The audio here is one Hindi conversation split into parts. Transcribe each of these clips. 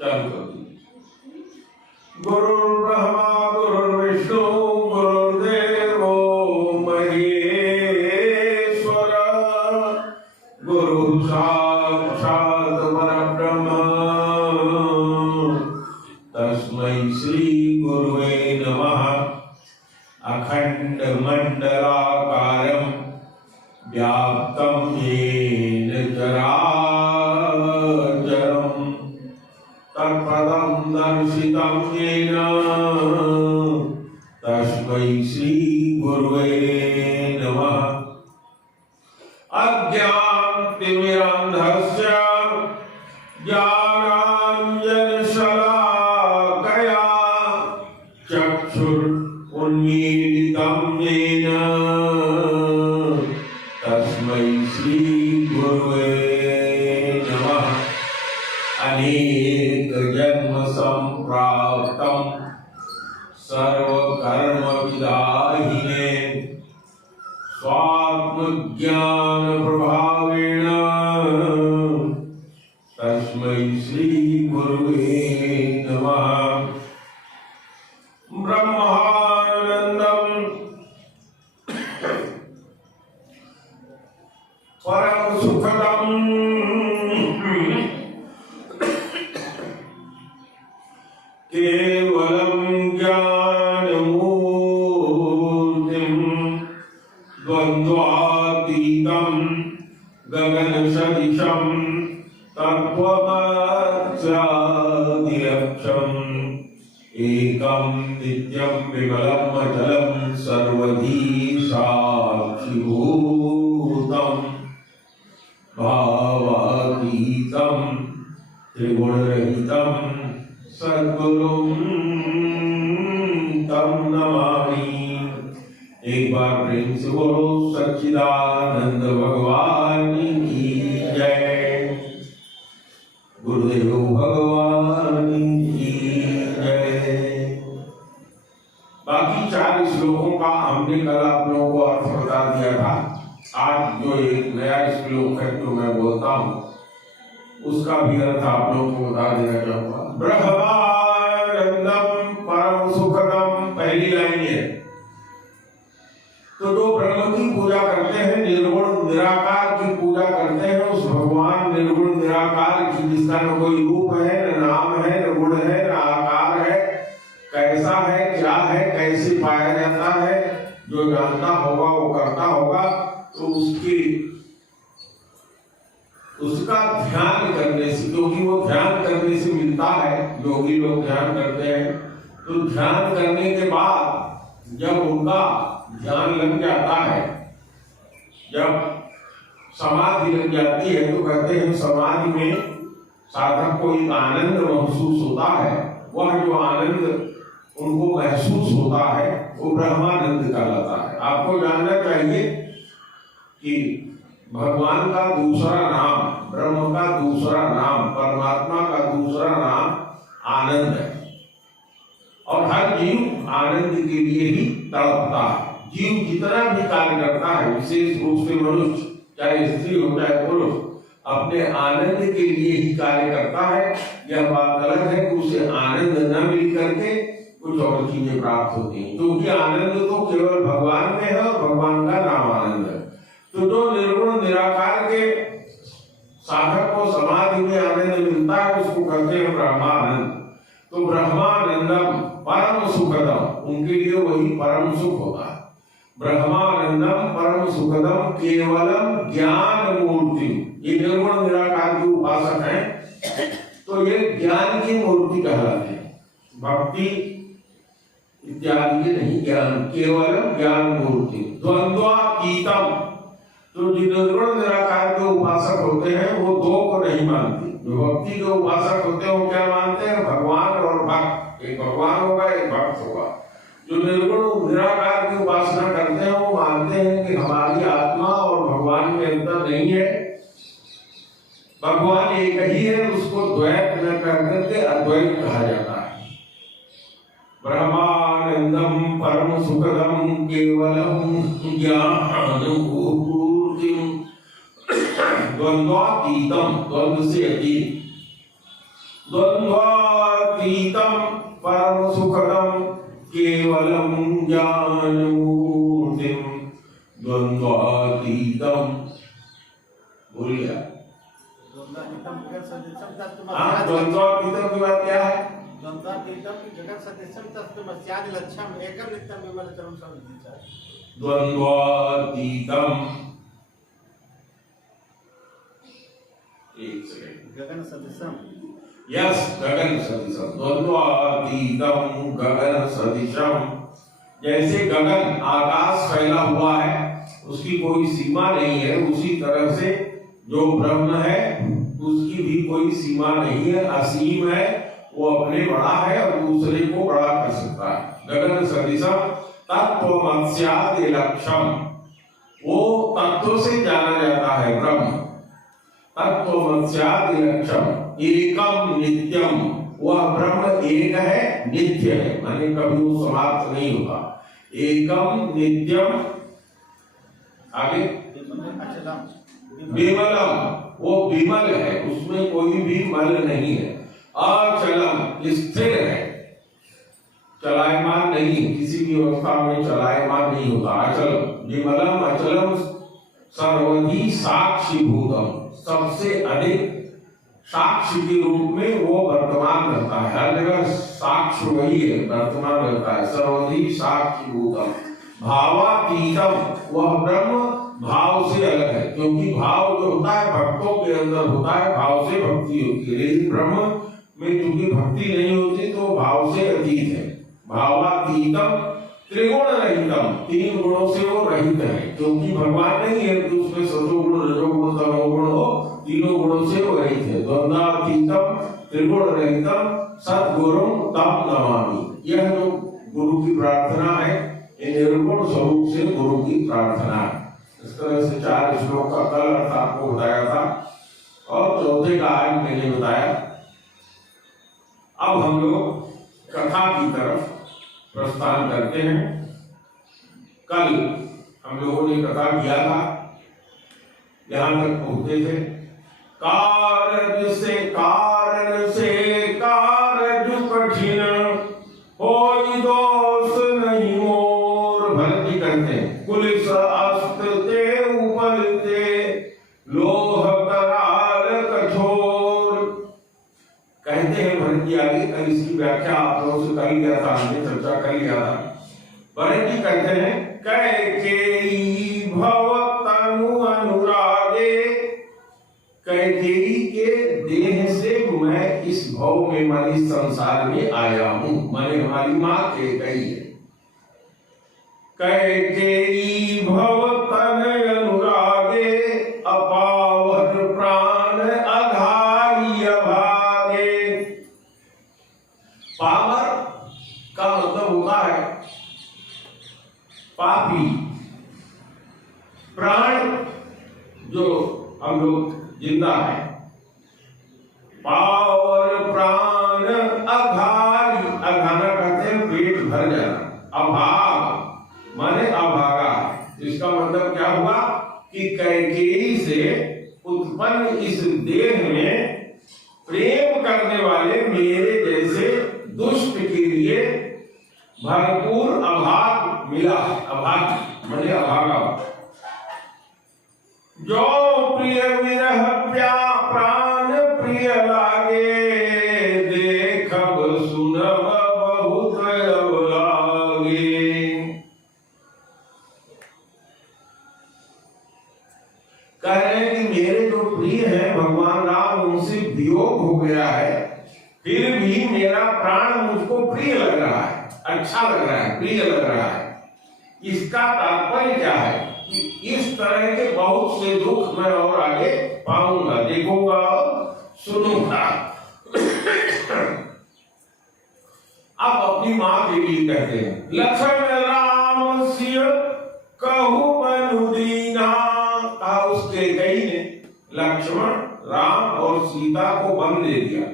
चालू कर दीजिए। गुरुर्ब्रह्मा गुरुर्विष्णु गुरुर्देवो महेश्वर गुरु साक्षात् परब्रह्म तस्मै श्री गुरुवे नमः। अखंड मंडलाकारं व्याप्तं येन चराचरं तत्पदं दर्शितं येन तस्मै श्री गुरुवे नमः। अज्ञानतिमिरान्धस्य ज्ञानाञ्जनशलाकया चक्षुरुन्मीलितं येन तस्मै श्री गुरुवे नमः। अनेक जन्म संप्राप्तं सर्वकर्म विदाहिने स्वात्मज्ञान प्रभावेण तस्मै श्री गुरुवे नमः। ब्रह्मानंदं परम सुखदं केवलं ज्ञानमूर्तिं द्वन्द्वातीतं गगनसदृशं तत्त्वमस्यादिलक्ष्यम् एकं नित्यं विमलं अचलं सर्वधी साक्षिभूतं भावातीतं त्रिगुणरहितं सद्गुरुं तं नमामि। एक बार प्रेम से बोलो सच्चिदानंद भगवान की जय। गुरुदेव भगवान की जय। बाकी 4 श्लोकों का हमने कल आप लोगों को अर्थ बता दिया था। आज जो एक नया श्लोक है जो मैं बोलता हूँ उसका भी अर्थ आप लोगों को बता देना चाहूंगा। ब्रह्मानंदम परम सुखदम पहली लाइन है। तो जो ब्रह्म की पूजा करते हैं, निर्गुण निराकार की पूजा करते हैं, उस भगवान निर्गुण निराकार की जिसका न कोई रूप है, न नाम है, न गुण है, न आकार है, कैसा है, क्या है, कैसे पाया जाता है, जो जानता होगा वो करता होगा, तो उसका ध्यान करने से, क्योंकि वो ध्यान करने से मिलता है। योगी लोग ध्यान करते हैं तो ध्यान करने के बाद जब उनका ध्यान लग जाता है, जब समाधि लग जाती है, तो कहते हैं समाधि में साधक को एक आनंद महसूस होता है। वह जो आनंद उनको महसूस होता है वो ब्रह्मानंद कहलाता है। आपको जानना चाहिए कि भगवान का दूसरा नाम, ब्रह्म का दूसरा नाम, परमात्मा का दूसरा नाम आनंद है। और हर जीव आनंद के लिए ही तड़पता है। जीव जितना भी कार्य करता है, विशेष रूप से मनुष्य, चाहे स्त्री हो चाहे पुरुष, अपने आनंद के लिए ही कार्य करता है। यह बात गलत है कि उसे आनंद न मिल करके कुछ और चीजें प्राप्त होती हैं, क्योंकि आनंद तो केवल भगवान में है और भगवान का नाम आनंद है। तो जो निर्गुण निराकार के साधक को समाधि में आनंद मिलता है उसको कहते हैं ब्रह्मानंद। तो ब्रह्मानंदम परम सुखदम, उनके लिए वही परम सुख होता है। ब्रह्मानंदम परम सुखदम केवलम ज्ञान मूर्ति। ये निर्गुण निराकार के उपासक हैं, तो ये ज्ञान की मूर्ति कहलाते हैं, भक्ति इत्यादि के नहीं, ज्ञान, केवलम ज्ञान मूर्ति। द्वंद्वातीतम, तो जो निर्गुण निराकार के उपासक होते हैं वो दो को नहीं मानते। जो भक्ति के उपासक होते हैं वो क्या मानते हैं? भगवान और भक्त, एक भगवान होगा एक भक्त होगा। जो निर्गुण निराकार की उपासना करते हैं वो मानते हैं कि हमारी आत्मा और भगवान में अंतर नहीं है, भगवान एक ही है, उसको द्वैत न करके अद्वैत कहा जाता है। ब्रह्मानंदम परम सुखदम केवलम ज्ञानमूर्तिम द्वंद्वातीतम, द्वंद्व से अतीत। द्वंद्वातीतं परम सुखदं केवलं ज्ञानमूर्तिं द्वंद्वातीतं। बोलिए द्वंद्वातीतं की बात क्या है? द्वंद्वातीतं जगत सदृशं तत्त्वमस्यादि लक्ष्यम् एकं नित्यं विमलतरं समधितं। द्वंद्वातीतं एक सेकंड गगन सदृशं यस गगन सदृशम द्वंद्वातीतं गगन सदृशम। जैसे गगन आकाश फैला हुआ है उसकी कोई सीमा नहीं है, उसी तरह से जो ब्रह्म है उसकी भी कोई सीमा नहीं है, असीम है। वो अपने बड़ा है और दूसरे को बड़ा कर सकता है। गगन सदृशम तत्त्वमस्यादि लक्ष्यम, वो तत्व से जाना जाता है ब्रह्म। तत्त्वमस्यादि लक्ष्यम एकम नित्यम, वह ब्रह्म एक है, नित्य है, माने कभी वो समाप्त नहीं होगा। एकम नित्यम, आगे विमलम, वो विमल है, उसमें कोई भी मल नहीं है। अचलम, स्थिर है, चलायमान नहीं है, किसी भी अवस्था में चलायमान नहीं होता। अचल विमलम अचलम सर्वधि साक्षीभूतम, सबसे अधिक साक्ष्य के रूप में वो वर्तमान रहता है, हर जगह साक्ष्य वही है, वर्तमान रहता है। सर्वधि साक्षीभूतम भावातीतम, वह ब्रह्म भाव से अलग है, क्योंकि भाव जो होता है भक्तों के अंदर होता है, भाव से भक्ति होती है। लेकिन ब्रह्म में चूंकि भक्ति नहीं होती तो भाव से अतीत है। भावातीतम त्रिगुण रहितम, तीन गुणों से वो रहित है, क्योंकि भगवान नहीं है तो उसमें सतोगुण रजोगुण तमोगुण हो, तीनों गुणों से वो रहित है। द्वंद्वातीतम त्रिगुण रहितम सद्गुरुं तम नमामि, यह जो गुरु की प्रार्थना है ये निर्गुण स्वरूप से गुरु की प्रार्थना है। इस तरह से 4 श्लोक का कल अर्थ आपको बताया था और चौथे का आज मैंने बताया। अब हम लोग कथा की तरफ प्रस्थान करते हैं। कल हम लोगों ने कथा किया था, यहां तक पहुंचे थे। कारण से कारज कठिन कोई दोष नहीं मोर। भरत जी कहते हैं पुलिस अस्त्र ते ऊपर ते लोह करार कठोर। कहते हैं भरत जी आगे, कल इसकी व्याख्या आप लोगों से कर लिया था, हमने चर्चा कर लिया था। भरत जी कहते हैं कैकेयी भव तनु अनुरागे, कैकेयी के देह से मैं इस भव में माने इस संसार में आया हूं, माने हमारी मां कैकेयी है। कैकेयी भव तन अनुरागे अपावर प्राण अघारी अभागे। पावर का मतलब होता है पापी, प्राण जो हम लोग जिंदा है। पावर प्राण अघारी, अघाना कहते हैं पेट भर जाना। अभाग माने अभागा, इसका मतलब क्या हुआ कि कैकेयी से उत्पन्न इस देह में प्रेम करने वाले मेरे जैसे दुष्ट के लिए भरपूर अभाग मिला। अभाग माने अभागा। जो प्रिय विरह प्राण प्रिय लागे, देखब सुनब बहुत अब लागे। कह रहे हैं कि मेरे जो प्रिय हैं भगवान राम, उनसे वियोग हो गया है, फिर भी मेरा प्राण मुझको प्रिय लग रहा है, अच्छा लग रहा है, प्रिय लग रहा है। इसका तात्पर्य क्या है कि इस तरह के बहुत से दुख मैं और आगे पाऊंगा, देखूंगा और सुनूंगा। अब अपनी मां के लिए कहते हैं लक्ष्मण राम सिय कहु बनु दीना। कहा उसके कई ने लक्ष्मण राम और सीता को वन दे दिया।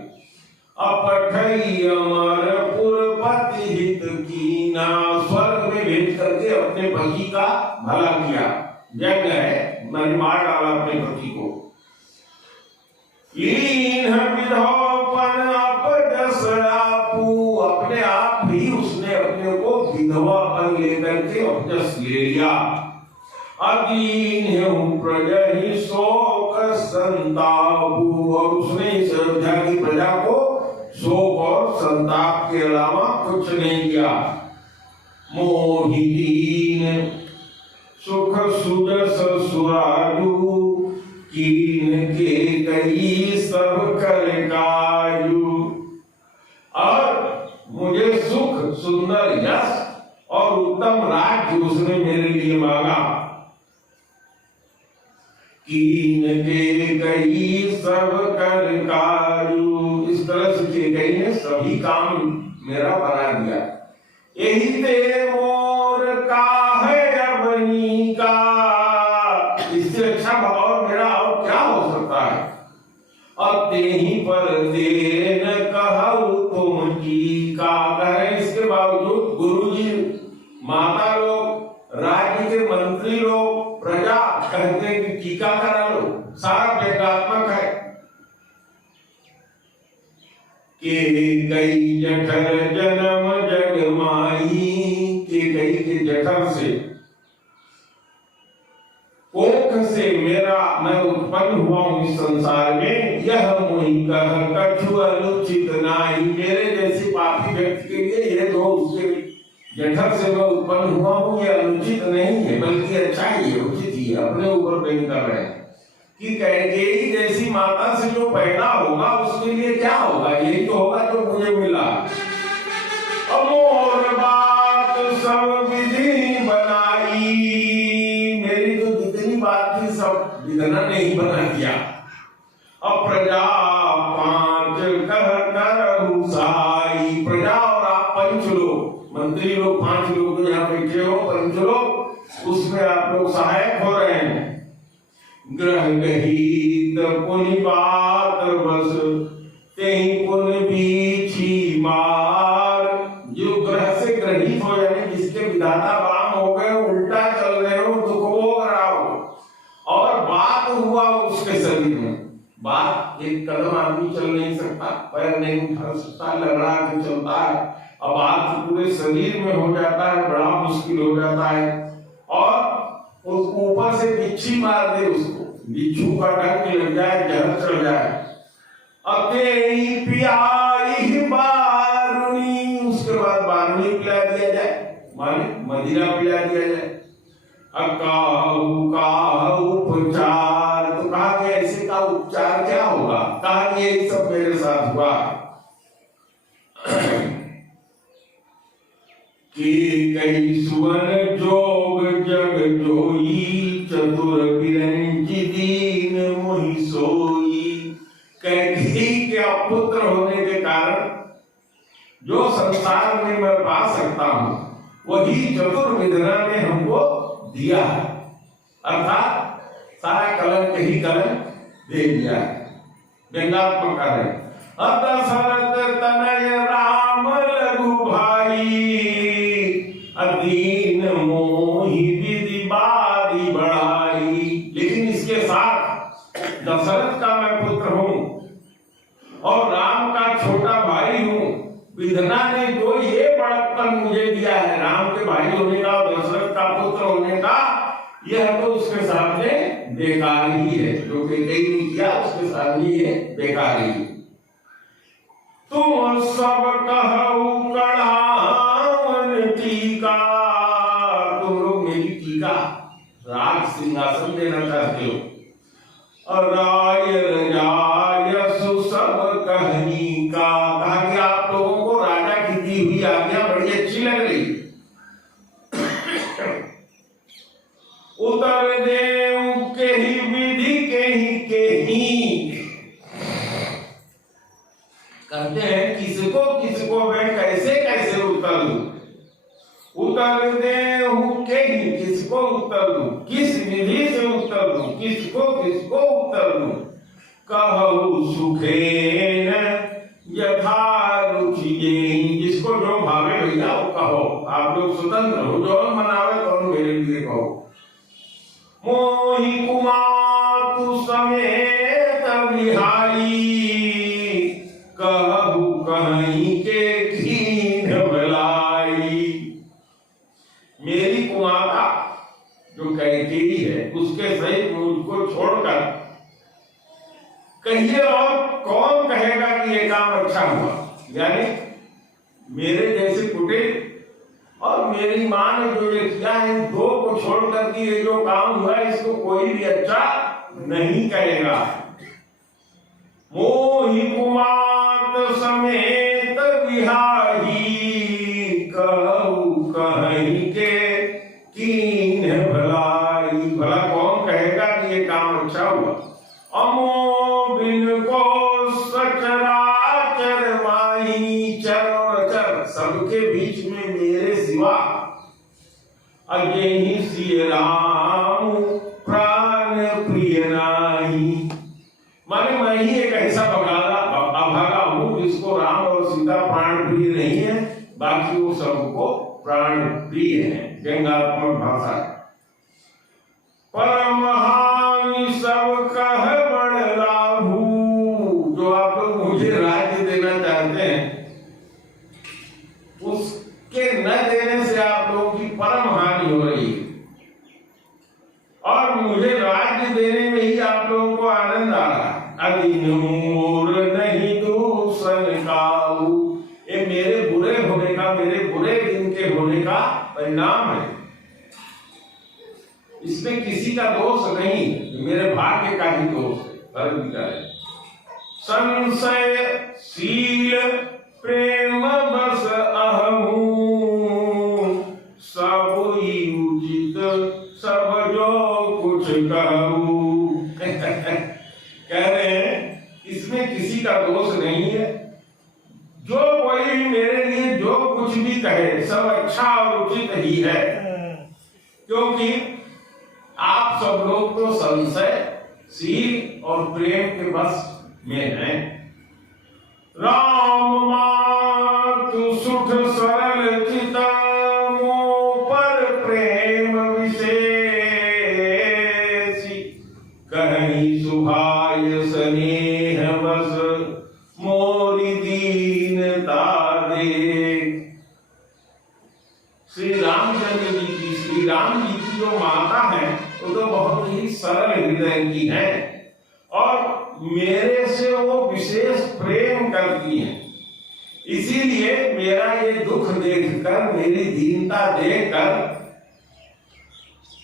अपठई अमरपुर पति हित कीना, स्वर्ग में भेज करके अपने पति का भला किया। यज्ञ है, मैंने मार डाला अपने पति को। लीन विधोपन जस ले लिया। अदीन प्रजा शोक संतापु, और उसने इस अयोध्या की प्रजा को शोक और संताप के अलावा कुछ नहीं किया। मोहिदीन सुख सुजस सुराजू, कीन के कई सब कर काजू। और मुझे सुख, सुंदर यश और उत्तम राज्य उसने मेरे लिए मांगा। कीन के कई सब कर काजू, इस तरह से के कई ने सभी काम मेरा बना दिया। यही ते मोर का है अपनी का, इससे अच्छा भाव मेरा और क्या हो सकता है। और तेही पर देन कहूं तुम जी का, कहे इसके बावजूद गुरुजी, माता लोग, राज्य के मंत्री लोग, प्रजा कहते हैं कि टीका करा लो, सारा व्यंग्यात्मक है। के कई जठर जन्म जग माही, के कई के जठर से, कोख से मेरा मैं उत्पन्न हुआ हूं इस संसार में। यह मोहि कह कछु अनुचित नाही, मेरे जैसे पापी व्यक्ति के लिए ये जो उसके जठर से मैं उत्पन्न हुआ हूं ये अनुचित नहीं है, बल्कि अच्छा ही है, उचित ही है। अपने ऊपर प्रेम कर रहे हैं कि कैकेयी जैसी माता से जो पैदा होगा उसके लिए क्या होगा, यही तो होगा जो मुझे मिला। अमोर बात सब विधि बनाई, मेरी जो जितनी बात थी सब विधना ने ही बना दिया। अब प्रजा पांच कह करहु सहाई, प्रजा और आप पंच लोग, मंत्री लोग, 5 लोग जो यहाँ बैठे हो, पंच लोग, उसमें आप लोग सहायक हो रहे हैं। ग्रह गहीत पुनि बात बस, तेहि पुन बीछी मार। जो ग्रह से ग्रहित हो, यानी जिसके विधाता बाम हो गए, उल्टा चल रहे हो, दुख भोग रहा हो, और बात हुआ उसके शरीर में। बात, एक कदम आदमी चल नहीं सकता, पैर नहीं उठा सकता, लंगड़ा के चलता है। अब बात पूरे शरीर में हो जाता है, बड़ा मुश्किल हो जाता है। और उसको ऊपर से बिच्छी मार दे, उसको बिच्छू का डंक लग जाए, जहर चढ़ जाए। अकेई पियाई बारुणी, उसके बाद बारुणी पिला दिया जाए, माने मदिरा पिला दिया जाए। अकाहु का उपचार, तो कहा कि ऐसे का उपचार क्या होगा, कहा कि यही सब मेरे साथ हुआ। कि कई सुवन जोग जग जोई, चतुर बिरंची दीन मोहि सोई। कैकेयी के अपुत्र होने के कारण जो संसार में मैं पा सकता हूं, वही चतुर्विधना ने हमको दिया है, अर्थात सारा कलंक ही कलंक दे दिया है। व्यंग्यात्मक है। दशरथ तनय राम लघु भाई, अदीन मोहि विधि बारी बढ़ाई। लेकिन इसके साथ दशरथ का मैं पुत्र हूं और राम का छोटा भाई हूं। विधना ने जो ये बड़प्पन मुझे दिया है, राम के भाई होने का और दशरथ का पुत्र होने का, यह तो उसके सामने बेकार ही है। जो कैकेयी ने किया उसके सामने ये बेकार ही है। तुम सब कहु कढ़ावन टीका, तुम लोग मेरी टीका, राज सिंहासन देना चाहते हो। राय रजाय सुसब कहनी का, कहा कि आप लोगों को राजा की दी हुई आज्ञा बड़ी अच्छी लग रही। उतर देव के ही विधि के ही कहते हैं, किसको मैं कैसे कैसे उत्तर दूं। उतर देव के ही, किसको उत्तर दूं, किस विधि से उत्तर दूं, किसको उत्तर दूं। कहु सुखेन यथा रुचि जेहि, जिसको जो भावे भैया वो कहो, आप लोग स्वतंत्र हो, जो मनावे तो मेरे लिए कहो। मोहि कुमातु समेत बिहारी, कहु कहीं के कीन भलाई। मेरी कुमार कहिए और कौन कहेगा कि ये काम अच्छा हुआ। यानी मेरे जैसे कुटिल और मेरी माँ ने जो ये किया है, दो को छोड़ करके ये जो काम हुआ है इसको कोई भी अच्छा नहीं कहेगा। मोहि कुमार समेत बिहारी कहु कहीं के कीन भलाई। भला कौन कहेगा कि ये काम अच्छा हुआ। अमो बिन को सचराचर माही चर और अचर, सबके बीच में मेरे सिवा अजय सिय राम प्राण प्रिय नाही। माने मैं ही एक ऐसा अभागा हूं जिसको राम और सीता प्राण प्रिय नहीं है, बाकी वो सबको प्राण प्रिय है। व्यंग्यात्मक भाषा है। परमहानि सब कह बड़ लाभू, जो आप लोग मुझे राज्य देना चाहते हैं उसके न देने से आप लोगों की परम हानि हो रही है, और मुझे राज्य देने में ही आप लोगों को आनंद आ रहा है। अदिनूर नहीं दूषण काऊ, ये मेरे बुरे होने का, मेरे बुरे दिन के होने का परिणाम है। इसमें किसी का दोष नहीं, मेरे भाग्य का ही दोष है। संशय शील प्रेम बस अहमू, सब उचित सब जो कुछ कहूं। कह रहे हैं इसमें किसी का दोष नहीं है। जो कोई भी मेरे लिए जो कुछ भी कहे सब अच्छा और उचित ही है, क्योंकि आप सब लोग तो संशय शील और प्रेम के बस में हैं। राम मातु सुठ सरल चित मोह पर प्रेम विशेषी, कहीं सुहाय स्नेह बस मोरी दीनता देख। श्री रामचंद्र जी की, श्री राम जी की जो माता है वो तो बहुत ही सरल हृदय की है और मेरे से वो विशेष प्रेम करती हैं। इसीलिए मेरा ये दुख देखकर, मेरी दीनता देखकर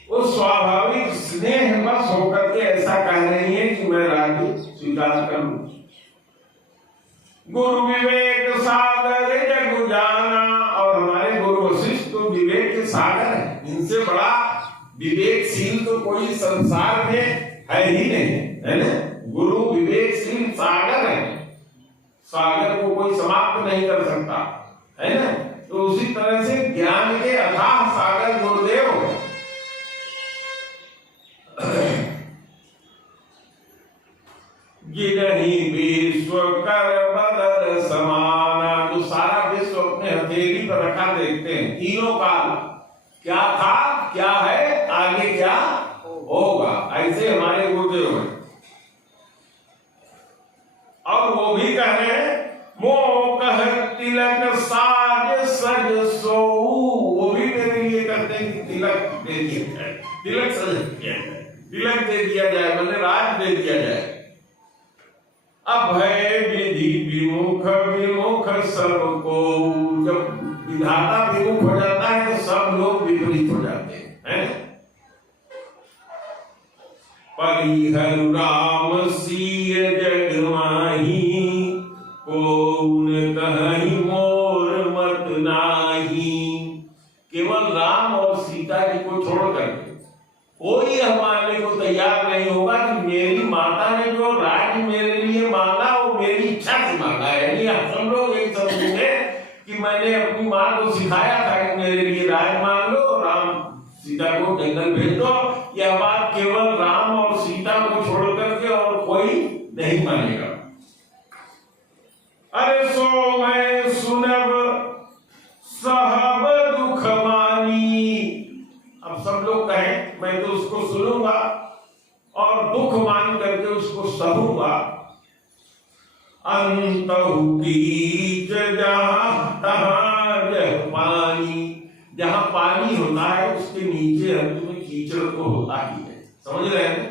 वो स्वाभाविक स्नेह बस होकर के ऐसा कह रही है कि मैं राज्य स्वीकार करूं। गुरु विवेक सागर जग जाना, और हमारे गुरु वशिष्ठ तो विवेक के सागर है। इनसे बड़ा विवेकशील तो कोई संसार में है ही नहीं, है ना। गुरु विवेकशील सागर है, सागर को कोई समाप्त नहीं कर सकता, है ना। तो उसी तरह से ज्ञान के अथाह सागर गुरुदेव गिरही विश्व कर बदल समाना, जो सारा विश्व अपने हथेली पर रखा देखते हैं। तीनों काल क्या था, क्या है, आगे क्या होगा, ऐसे हमारे गुरुदेव हैं। और वो भी कह रहे हैं मोह कह तिलक साज सज सो, वो भी मेरे लिए कहते हैं कि तिलक दे दिया जाए, तिलक सज दिया जाए, तिलक दे दिया जाए, मतलब राज दे दिया जाए। अभय विधि विमुख विमुख सबको, जब विधाता विमुख हो जाता है तो सब लोग विपरीत हो जाते हैं। परिहर राम सिय जग माही, कौन कहि मोर मत नाही। केवल राम और सीता जी को छोड़ करके कोई हमारे को तैयार नहीं होगा कि मेरी माता ने जो राज्य मेरे लिए मांगा वो मेरी इच्छा से मांगा है। हम लोग यही समझेंगे कि मैंने अपनी माँ को सिखाया था कि मेरे लिए राज मांग लो, राम सीता को जंगल भेज दो। यह बात केवल राम और सीता को छोड़ करके और कोई नहीं मानेगा। अरे सो मैं सुनब सहब दुख मानी, अब सब लोग कहें मैं तो उसको सुनूंगा और दुख मान करके उसको सहूंगा। अंतहु कीच जहाँ तहाँ जह पानी, जहाँ पानी होता है उसके नीचे अंत में कीचड़ तो होता ही है, समझ रहे हैं।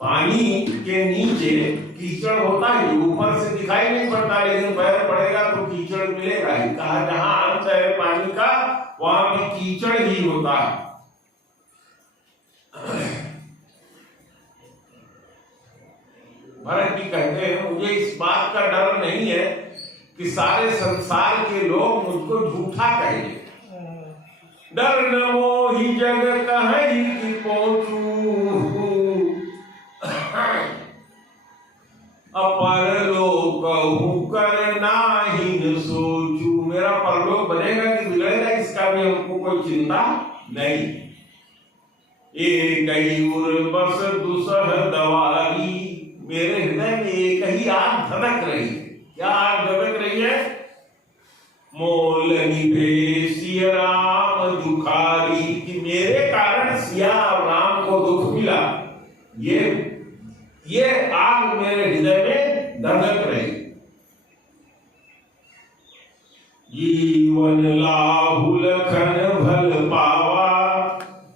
पानी के नीचे कीचड़ होता है, ऊपर से दिखाई नहीं पड़ता, लेकिन पैर पड़ेगा तो कीचड़ मिलेगा ही। कहा जहां अंत है पानी का वहां भी कीचड़ ही होता है। भरत जी कहते हैं मुझे इस बात का डर नहीं है कि सारे संसार के लोग मुझको झूठा कहेंगे। डर न मोहि जग कहीं कि पहुंचू, अपर लोक कर नाही न सोचू। मेरा परलोक बनेगा कि बिगड़ेगा इसका भी हमको कोई चिंता नहीं। एक ही उर बस दुसह दवारी, मेरे हृदय में एक ही आग धड़क रही है। क्या आग धड़क रही है? मोल निभे सिया राम दुखारी, कि मेरे कारण सिया राम को दुख मिला। ये आग मेरे हृदय में धड़क रही। जीवन लाहु लखन भल पावा,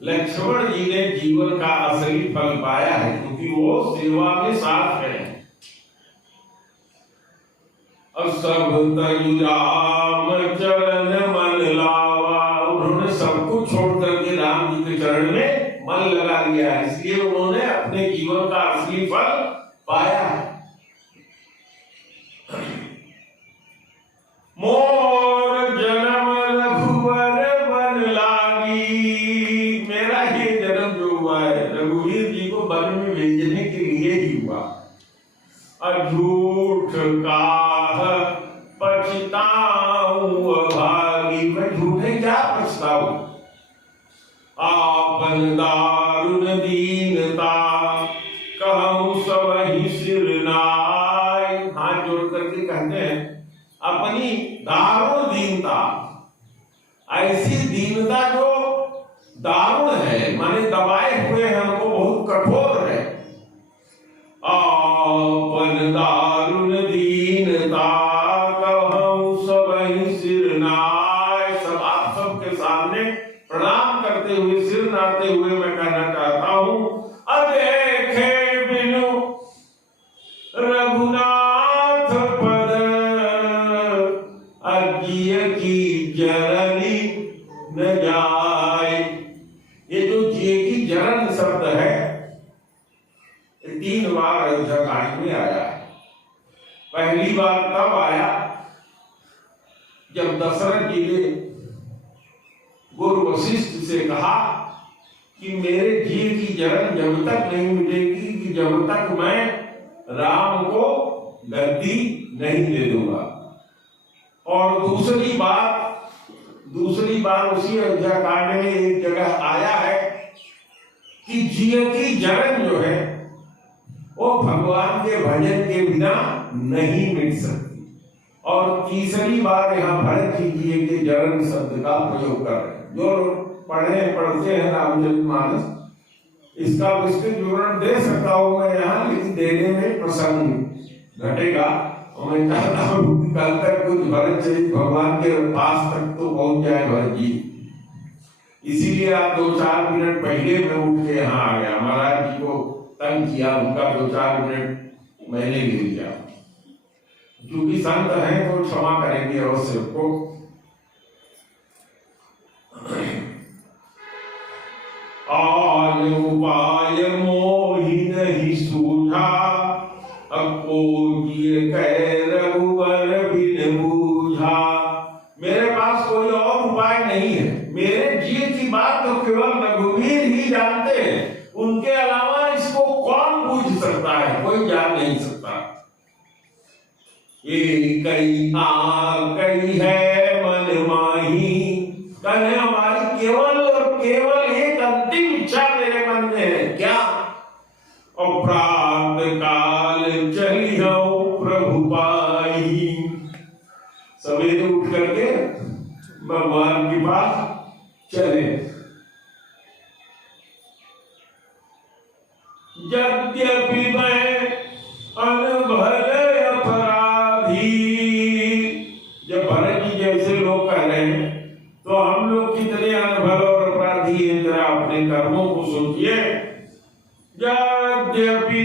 लक्ष्मण जी ने जीवन का असली फल पाया है क्योंकि वो सेवा में साथ है। अब सब तजु राम चरण मन लावा, उन्होंने सब कुछ छोड़ करके राम जी के चरण में मन लगा लिया है, इसलिए उन्होंने अपने जीवन का असली फल पाया है। मोर जन्म रघुवर वन लागी, मेरा ये जन्म जो हुआ है रघुवीर जी को वन में भेजने के लिए ही हुआ। झूठ काह पछताऊं अभागी, मैं झूठे क्या पछताऊं। आपन दारुण दीनता कहूं सबहि सिर नाय, हाथ जोड़ करके कहते हैं अपनी दारुण दीनता, ऐसी दीनता जो दारुण है माने दबाए हुए हैं, हमको बहुत कठोर है। आपन दारुण दीनता कहूं सबहि सिर नाय, सब आप सबके सामने प्रणाम करते हुए सिर नाते हुए मैं कहना चाहता हूं, अदेखे बिनु रघुनाथ पद, अज्ञ की जरनी न जाय। ये जो जिये की जरन शब्द है 3 बार अयोध्या कांड में आया है। पहली बार तब आया जब दशरथ जी ने गुरु वशिष्ठ से कहा कि मेरे जिये की जरन जब तक नहीं मिटेगी कि जब तक मैं राम को गद्दी नहीं दे दूंगा। और दूसरी बार उसी अयोध्या कांड में एक जगह आया है कि जिये की जरन जो है वो भगवान के भजन के बिना नहीं मिट सकती। और तीसरी बार यहाँ भरत जी जिये के जरन शब्द का प्रयोग कर रहे हैं। जो पढ़ते हैं रामचरितमानस, इसका विस्तृत विवरण दे सकता हूं मैं यहाँ, लेकिन देने में प्रसंग घटेगा। और मैं चाहता हूं कि कल तक कुछ भरत चरित भगवान के पास तक तो पहुंच जाए भरत जी। इसीलिए आप 2-4 मिनट पहले मैं उठ के यहाँ आ गया, महाराज जी को तंग किया, उनका 2-4 मिनट मैंने ले लिया। क्योंकि संत हैं तो क्षमा करेंगे अवश्य को। आन उपाय मोहि नहीं सूझा, अको जिय कह रघुवर बिन बूझा। मेरे पास कोई और उपाय नहीं है, मेरे जिये की बात तो केवल रघुवीर ही जानते हैं, उनके अलावा इसको कौन बूझ सकता है, कोई जान नहीं सकता। एक कई है मन माही, कहने हमारी केवल और केवल एक अंतिम इच्छा मेरे मन में है, क्या? और प्रात काल चलियो प्रभु पाई, सवेरे उठ करके भगवान के पास चले। यद्यपि मैं अनभल अपराधी, जब भरत जी जैसे लोग कह रहे हैं तो हम लोग कितने अनभल और अपराधी हैं, जरा अपने कर्मों को सोचिए। यद्यपि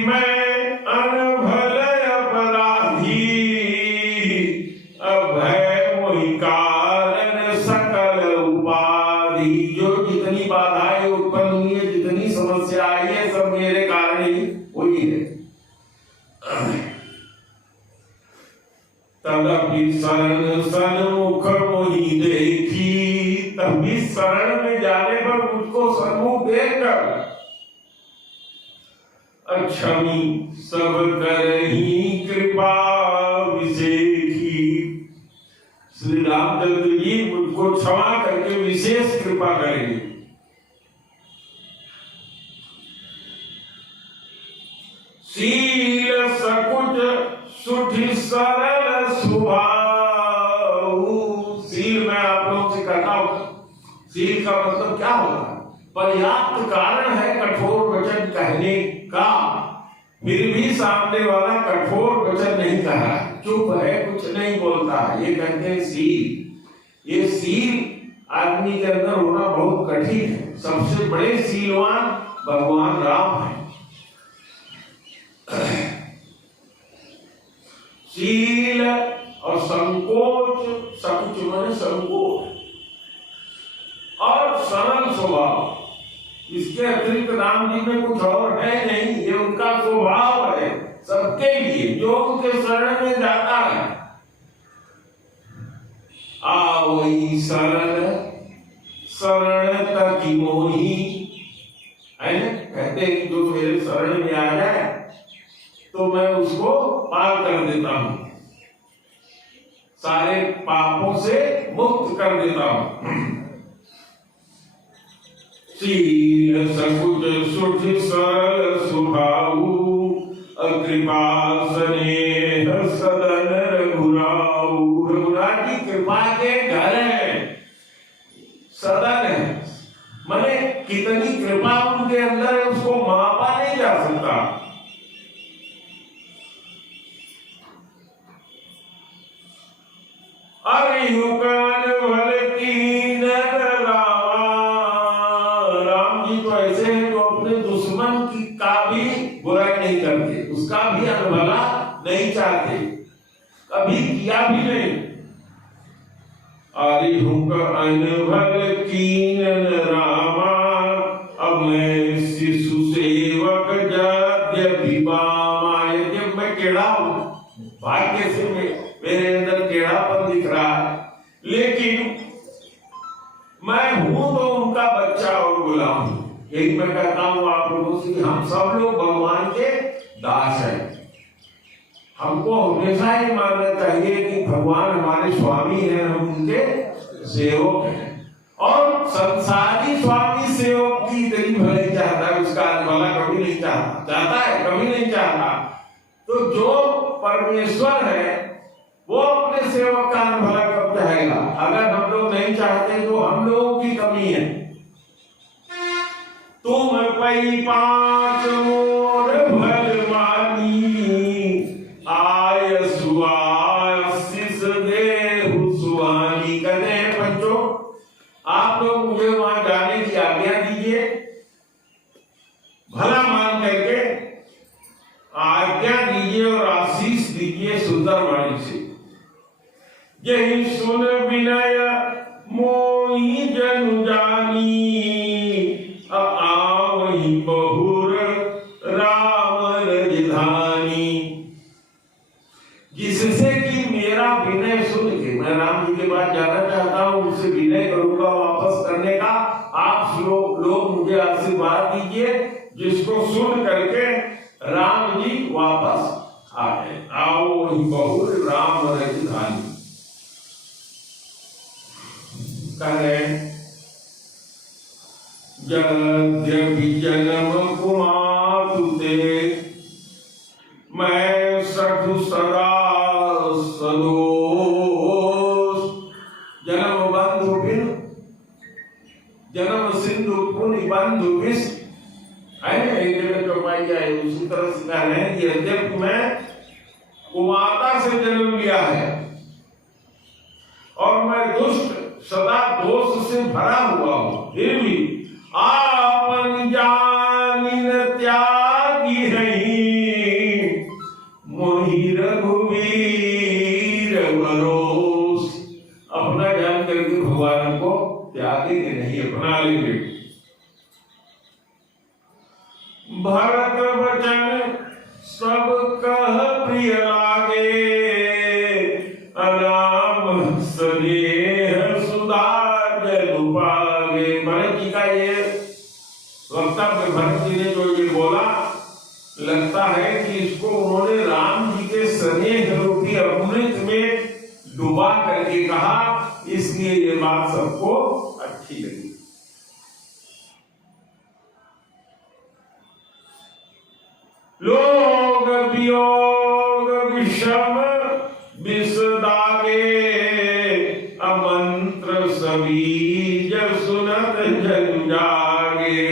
तदपि शरण सन्मुख मोहि देखी, तब भी शरण में जाने पर मुझको सन्मुख देखकर अक्षमी सब करही कृपा विशेषी। श्री रामचंद्र जी मुझको क्षमा करके विशेष कृपा करेंगे। शील सकुच सुठि सरल स्वभाव। शील मैं आप लोगों से कहता हूं, शील का मतलब क्या होता है? पर्याप्त कारण है कठोर वचन कहने का, फिर भी सामने वाला कठोर वचन नहीं कह रहा, चुप है, कुछ नहीं बोलता है, ये कहते हैं शील। ये शील आदमी के अंदर होना बहुत कठिन है। सबसे बड़े शीलवान भगवान राम है। शील और संकोच, सकुच माने संकोच, और सरल स्वभाव, इसके अतिरिक्त राम जी में कुछ और है नहीं। ये उनका स्वभाव है सबके लिए, जो उनके शरण में जाता है। आवई शरण शरण तक मोही, है ना? कहते हैं कि जो मेरे शरण में आ जाए तो मैं उसको पार कर देता हूं, सारे पापों से मुक्त कर देता हूं। शील सकुच सुठि सरल स्वभाव, कृपा स्नेह सदन रघुराऊ। रघुनाथ की कृपा के घर है, सदन है, माने कितनी कृपा उनके अंदर है उसको मापा नहीं जा सकता। अरे युकान भले कीन रामा, राम जी तो ऐसे हैं जो अपने दुश्मन की का भी बुराई नहीं करते, उसका भी अनभला नहीं चाहते, कभी किया भी नहीं। अरे अनभल कीन रामा, अब मैं शिशु सेवक यद्यपि बामा। जब मैं टेढ़ा हूं, भाग्य से मेरे अंदर टेढ़ापन दिख रहा है, लेकिन मैं हूं तो उनका बच्चा और गुलाम। यही मैं कहता हूं आप लोगों से कि हम सब लोग भगवान के दास हैं। हमको हमेशा ही मानना चाहिए कि भगवान हमारे स्वामी हैं, हम उनके सेवक हैं। और संसारी स्वामी सेवक की इतनी भलाई चाहता है, उसका भला कभी नहीं चाहता, चाहता है कभी नहीं चाहता। तो जो परमेश्वर है वो अपने सेवक का भला कब चाहेगा? अगर हम लोग नहीं चाहते तो हम लोगों की कमी है। तुम पई पांच मोर भल मानी, आय सुआसिस देहु सुहानी। कहते हैं बच्चों, आप लोग मुझे वहां जाने की आज्ञा दीजिए, भला मान करके आज्ञा दीजिए और आशीष दीजिए सुंदर वाणी से। यही सुन विनय मोहि जनु जानी, आवहि बहुर राम राजधानी। जिससे कि मेरा विनय सुन के, मैं राम जी के पास जाना चाहता हूं, उनसे विनय करूंगा वापस करने का। आप लोग मुझे आशीर्वाद दीजिए जिसको सुन करके राम जी वापस आ गए। आओ वही बहुर राम राजधानी। यद्यपि जन्म कुमार मैं सठु सदा सदोष। जन्म बंधु बिन जन्म सिंधु पुनि बंधु विष, एक जगह चौपाई है, उसी तरह से कह रहे हैं कि यद्यपि मैं कुमारता से जन्म लिया है और मैं दुष्ट सदा दोष से भरा हुआ हूं, फिर भी आपन जानी न त्यागी है, मोहि रघुवीर भरोस। अपना जान करके भगवान को त्यागेंगे नहीं, अपना लेंगे। भरत वचन सब सब कह प्रिय लागे, अनाम स्नेह सुधा जल पागे। भरत जी का ये वक्तव्य, भरत जी ने जो ये बोला, लगता है कि इसको उन्होंने राम जी के स्नेह रूपी अमृत में डुबा करके कहा, इसलिए ये बात सबको अच्छी लगी। लोग वियोग विषम विष दागे, अमंत्र सबीज सुनत जन जागे।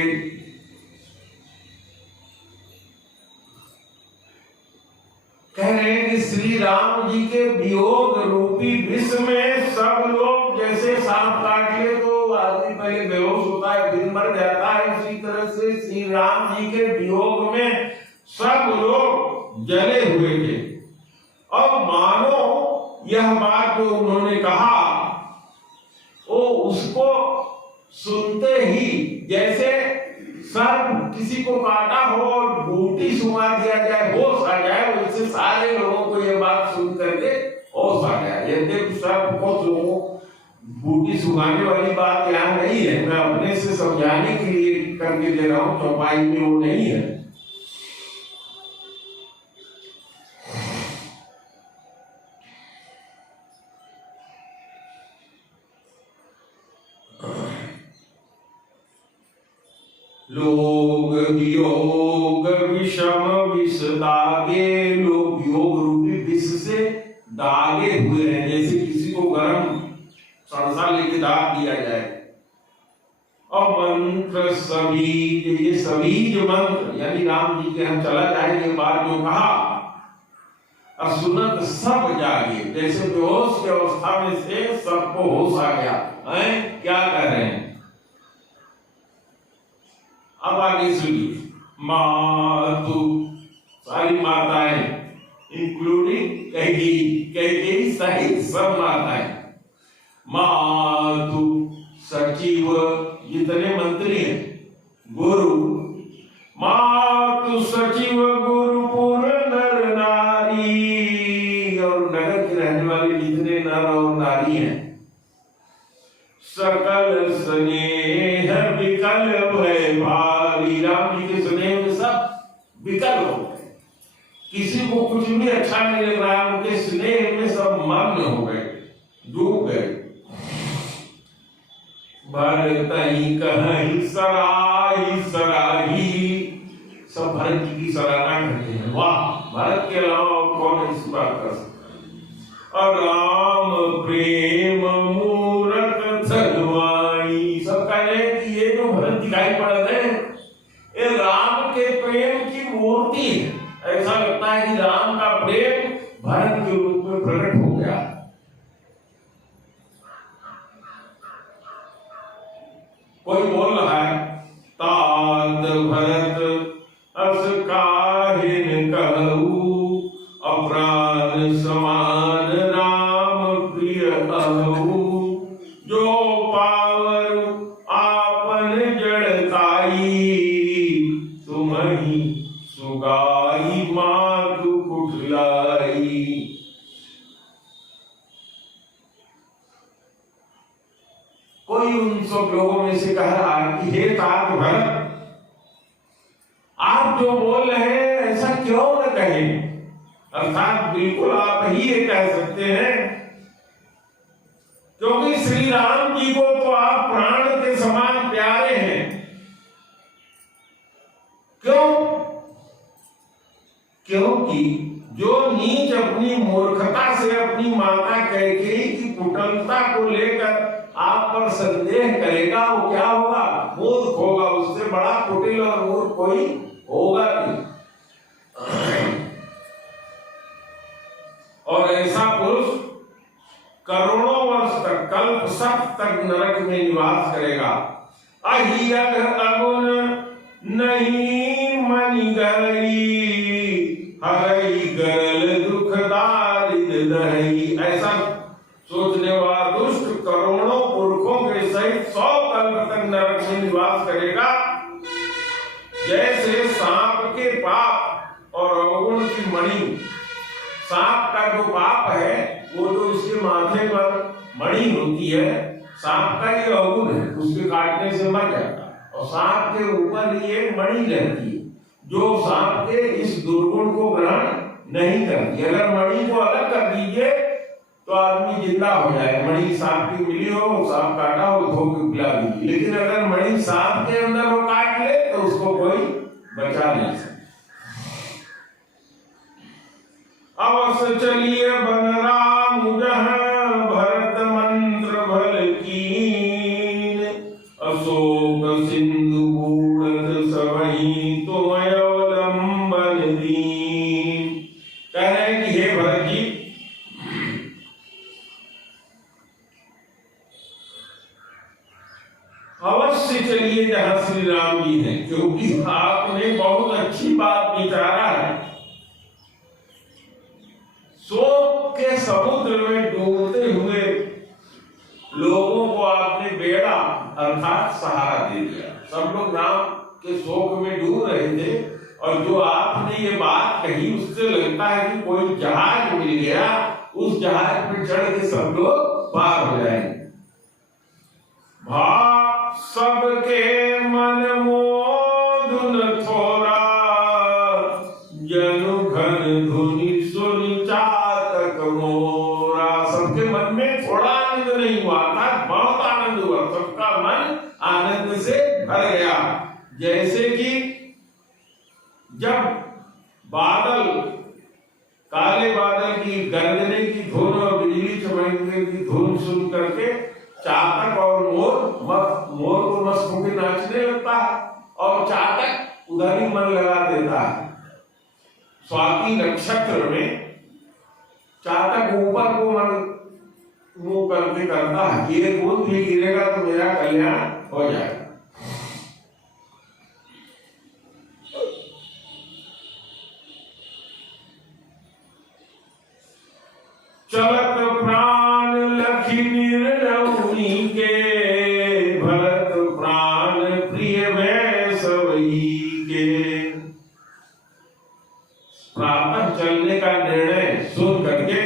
कह रहे हैं कि श्री राम जी के वियोग रूपी विष में सब लोग, जैसे सांप काट ले तो आदमी पहले बेहोश होता है फिर मर जाता है, इसी तरह से श्री राम जी के वियोग में सब लोग जले हुए थे। और मानो यह बात जो उन्होंने कहा, वो उसको सुनते ही जैसे सर्प किसी को काटा हो और बूटी सुंघा दिया जाए, होश आ जाए, वैसे सारे लोगों को यह बात सुन करके होश आ गया। यद्यपि सर्प को बूटी सुंघाने वाली बात यहाँ नहीं है, मैं अपने से समझाने के लिए करके दे रहा हूँ, चौपाई में वो नहीं है। लोग वियोग विषम विष दागे, लोग वियोग रूपी विष से दागे हुए हैं, जैसे किसी को गर्म सड़सा लेके दाग दिया जाए। और मंत्र सबीज, ये सबीज मंत्र यानी राम जी के हम चला जाए, ये बात जो कहा, और सुनत सब जागे, जैसे बेहोश की अवस्था में से सबको होश आ गया है, क्या कर रहे हैं। अब आगे सुनिए, मातु, सारी माताएं इंक्लूडिंग कैकेयी सहित सब माताएं, मातु सचिव जितने मंत्री हैं, गुरु, मातु सचिव गुरुपुर नर नारी, और नगर के रहने वाले जितने नर और नारी हैं, सकल स्नेह विकल भय भारी। राम जी के स्नेह में सब विकल हो गए, किसी को कुछ भी अच्छा नहीं लग रहा, उनके स्नेह में सब मग्न हो गए, डूब गए। भरत ही कहीं सराही सराही, सब भरत जी की सराहना करते हैं, वाह भरत के अलावा और कौन इस बात कर सकता। और राम प्रेम मूरत धनवाई, सब कह रहे हैं कि ये जो भरत दिखाई पड़ रहे हैं, ये राम के प्रेम की मूर्ति है। ऐसा लगता है कि राम का प्रेम भरत के रूप में प्रकट हो गया। कोई बोल रहा है, तात भरत अस काहिन कहू, अप्राण समान राम प्रिय अहू, जो पावर आपन जड़ताई, तुम्हि सुगाई मातु कुठलाई। कोई उन सब लोगों में से कह रहा है कि हे तात भरत, आप जो बोल रहे हैं ऐसा क्यों न कहें, अर्थात बिल्कुल आप ही ये कह सकते हैं, क्योंकि श्री राम जी को तो आप प्राण के समान प्यारे हैं। क्यों? क्योंकि जो नीच अपनी मूर्खता से अपनी माता कैकेयी की कुटिलता को लेकर आप पर संदेह करेगा, वो क्या होगा, मूर्ख होगा, उससे बड़ा कुटिल और मूर्ख कोई होगा नहीं। और ऐसा पुरुष करोड़ों वर्ष तक, कल्प सख्त तक नरक में निवास करेगा। अहियग अगुण नहीं मनि गई, हरई गरल दुख दारिद दहई। ऐसा सोचने वाला दुष्ट करोड़ों पुरखों के सहित 100 कल्प तक नरक में निवास करेगा। जैसे सांप के पाप और अवगुण की सांप का जो पाप है वो तो उसके माथे पर मणि होती है, सांप का ये अवगुण है, उसके काटने से मर जाता है। और सांप के ऊपर ही एक मणि रहती है जो सांप के इस दुर्गुण को ग्रहण नहीं करती। अगर मणि को अलग कर दीजिए तो आदमी जिंदा हो जाए। मणि सांप की मिली हो, सांप काटा हो, धो के पिला दीजिए। लेकिन अगर मणि सांप के अंदर वो काट ले तो उसको कोई बचा नहीं सकता। अवश्य चलिए बन राम जहाँ भरत मंत्र भल कीन, अशोक सिंधु बूढ़त सबहि तुम अवलंबन दीन। कह रहे हैं कि हे भरत जी, अवश्य चलिए जहां श्री राम जी हैं, क्योंकि आपने बहुत अच्छी बात विचारा है। शोक के समुद्र में डूबते हुए लोगों को आपने बेड़ा अर्थात सहारा दे दिया। सब लोग राम के शोक में डूब रहे थे और जो आपने ये बात कही उससे लगता है कि कोई जहाज मिल गया, उस जहाज पर चढ़ के सब लोग पार हो जाएंगे। सबके मन मोदुन थोरा, जनु घन धुनि सुनि चातक मोरा। सबके मन में थोड़ा आनंद नहीं हुआ था, बहुत आनंद हुआ। सबका मन आनंद से भर गया। जैसे कि जब बादल, काले बादल की गरजने की धुन और बिजली चमकने की धुन सुन करके चातक और मोर को मस्त होकर नाचने लगता है और चातक उधर ही मन लगा देता है। स्वाति नक्षत्र में चातक ऊपर को मन मुंह करके करता है, ये बूंद भी गिरेगा तो मेरा कल्याण हो जाएगा। चलत प्राण लखी निर्णौनी के, भरत प्राण प्रिय वैसवई के। प्रातः चलने का निर्णय सुन करके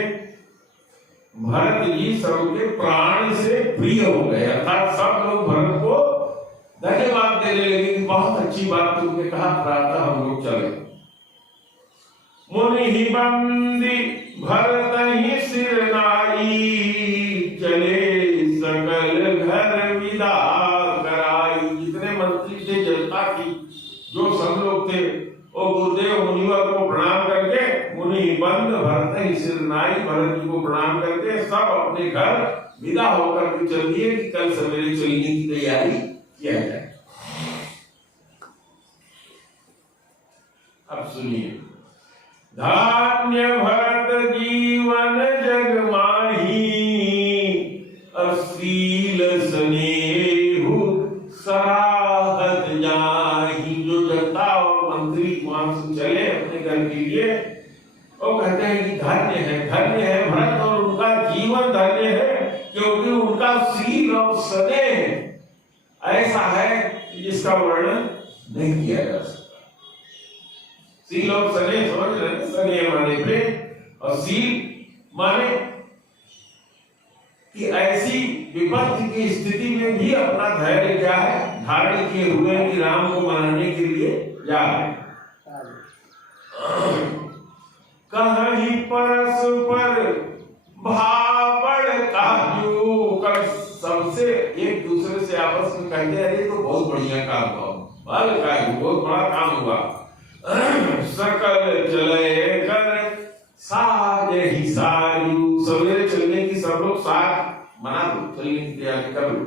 भरत जी सबके प्राण से प्रिय हो गए, अर्थात सब लोग भरत को धन्यवाद देने लगे कि बहुत अच्छी बात तुमने कहा, प्रातः हम लोग चले। मुनि ही बंदी भरत ही सिर नाई, चले सकल घर विदा कराई। जितने मंत्री थे, जनता की जो सब लोग थे, वो गुरुदेव मुनिवर को प्रणाम करके, मुनि बंद भरत ही सिर नाई, भरत जी को प्रणाम करके सब अपने घर विदा होकर के चल दिए कि कल सवेरे चलने की तैयारी किया जाए। अब सुनिए, धान्य भरत जीवन जग माही, असील स्नेहु सराहत जाही। जो जनता और मंत्री वहां से चले अपने घर के लिए, वो कहते हैं कि धन्य है भरत और उनका जीवन धन्य है, क्योंकि उनका शील और स्नेह ऐसा है जिसका वर्णन नहीं किया जा सकता। शील और स्नेह समझ रहे, स्नेह माने प्रेम और शील माने कि ऐसी विपत्ति की स्थिति में भी अपना धैर्य क्या है धारण किए हुए कि राम को मनाने के लिए जा रहे। कहीं परस्पर भावड़ काजू कर, सबसे एक दूसरे से आपस में कहते अरे तो बहुत बढ़िया काम हुआ, बहुत बड़ा काम हुआ। सकल चले कर साज ही साजू, सवेरे चलने की सब लोग साथ मना लो, चलने की तैयारी कर लो।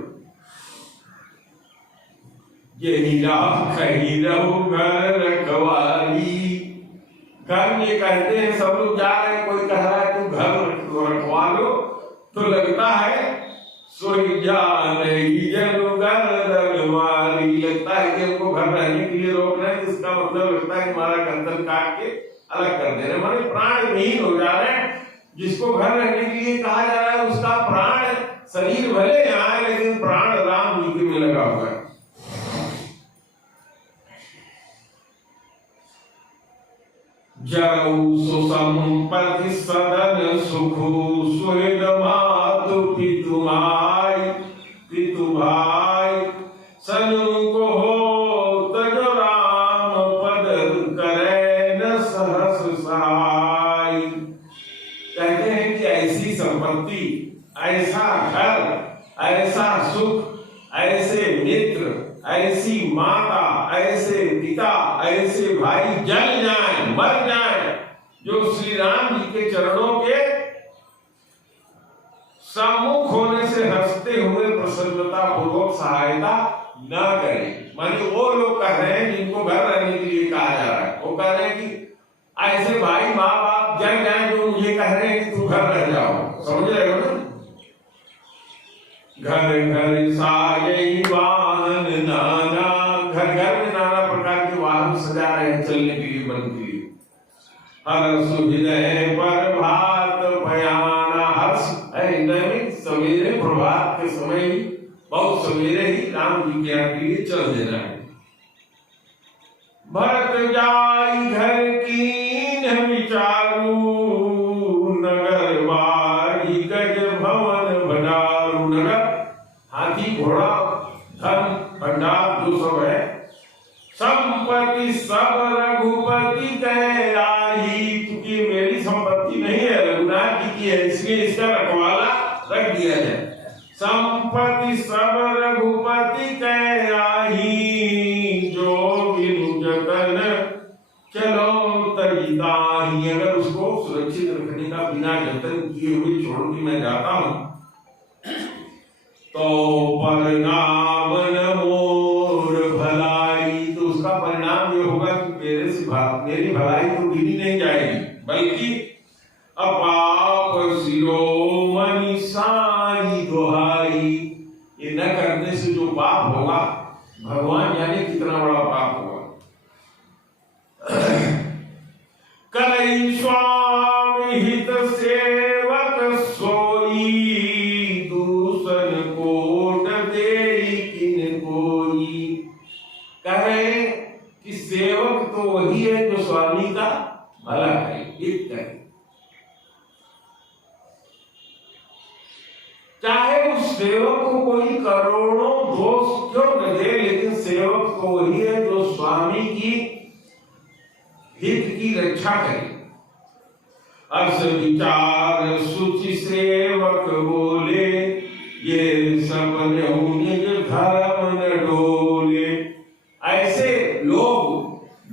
यही राह कहीं रहो घर रखवाली, घर में कहते हैं सब लोग जा रहे हैं, कोई कह रहा है तुम घर रखवा लो, तो लगता है सोई जान जनु गर्दनवारी, लगता है कि हमको घर रहने के लिए रोक रहे हैं। इसका मतलब लगता है कि हमारा गर्दन काट के अलग कर दे रहे, हमारे प्राण विहीन हो जा रहे हैं। जिसको घर रहने के लिए कहा जा रहा है उसका प्राण शरीर भले यहाँ है, लेकिन प्राण राम जी में लगा हुआ है। जरऊ सुसंपत्ति सदन सुखु सुहृद मातु पितु माई पितु भाई सनु को हो तजो राम पद करे न सहस सहाय। कहते हैं कि ऐसी संपत्ति, ऐसा घर, ऐसा सुख, ऐसे मित्र, ऐसी माता, ऐसे पिता, ऐसे भाई जल जाए, मर जाए, जो श्री राम जी के चरणों के सम्मुख होने से हंसते हुए प्रसन्नता पूर्वक सहायता न करें। माने वो लोग कह रहे हैं जिनको घर रहने के लिए कहा जा रहा है, वो कह रहे हैं कि ऐसे भाई माँ बाप जल जाए जो मुझे कह रहे हैं कि तू घर रह जाओ। समझ रहे हो ना? घर घर साजई वाहन नाना, घर घर में नाना प्रकार के वाहन सजा रहे हैं चलने के लिए, बन के लिए। हर सुविधय पर भात भयाना, हर्ष है सवेरे प्रभात के समय ही, बहुत सवेरे ही राम जी के यहाँ के लिए चल देना है। भरत जाई घर कीन विचारू, नगर बारी गज भवन भंडारू। नगर हाथी घोड़ा धन भंडार जो सब है, संपत्ति सब रघुपति कह आई। क्योंकि मेरी संपत्ति नहीं है, रघुनाथ जी की है, इसलिए इसका रखवाला रख दिया जाए। संपत्ति सब रघुपति कह आई, जो बिनु जतन चलो तजिताही। अगर उसको सुरक्षित रखने का बिना जतन किए हुए छोड़ के मैं जाता हूं तो परिणाम न मोर भलाई, तो उसका परिणाम ये होगा कि मेरी भलाई तो गिनी नहीं जाएगी, बल्कि अपाप शिरोमणि साई दोहाई। ये न करने से जो पाप होगा, भगवान जाने कितना बड़ा पाप होगा। कलई स्वामी हित सेवक सोई, दूसर कोट देई किन कोई। कहे कि सेवक तो वही है जो स्वामी का भला करे, हित करे। चाहे उस सेवक को कोई करोड़ों दोष क्यों न दे, लेकिन सेवक तो वही है जो स्वामी की हित की रक्षा करे। अस विचार सुचि सेवक बोले, ये सपने निज धर्म न डोले। ऐसे लोग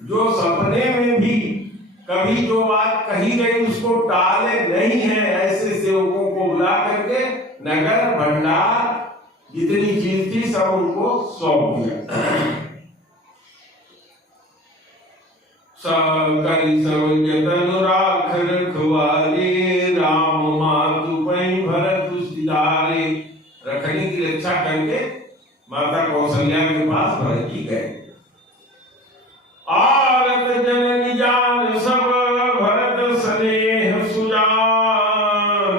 जो सपने में भी कभी जो बात कही गई उसको टाले नहीं है, ऐसे सेवकों को बुला करके नगर भंडार जितनी चीज थी सब उनको सौंप दिया। करी सब जतन राख रखवारे, राम मातु पै भरत सिधारे। रखने की रक्षा करके माता कौशल्या के पास भरत जी गए। आरत जननी जान सब भरत स्नेह सुजान,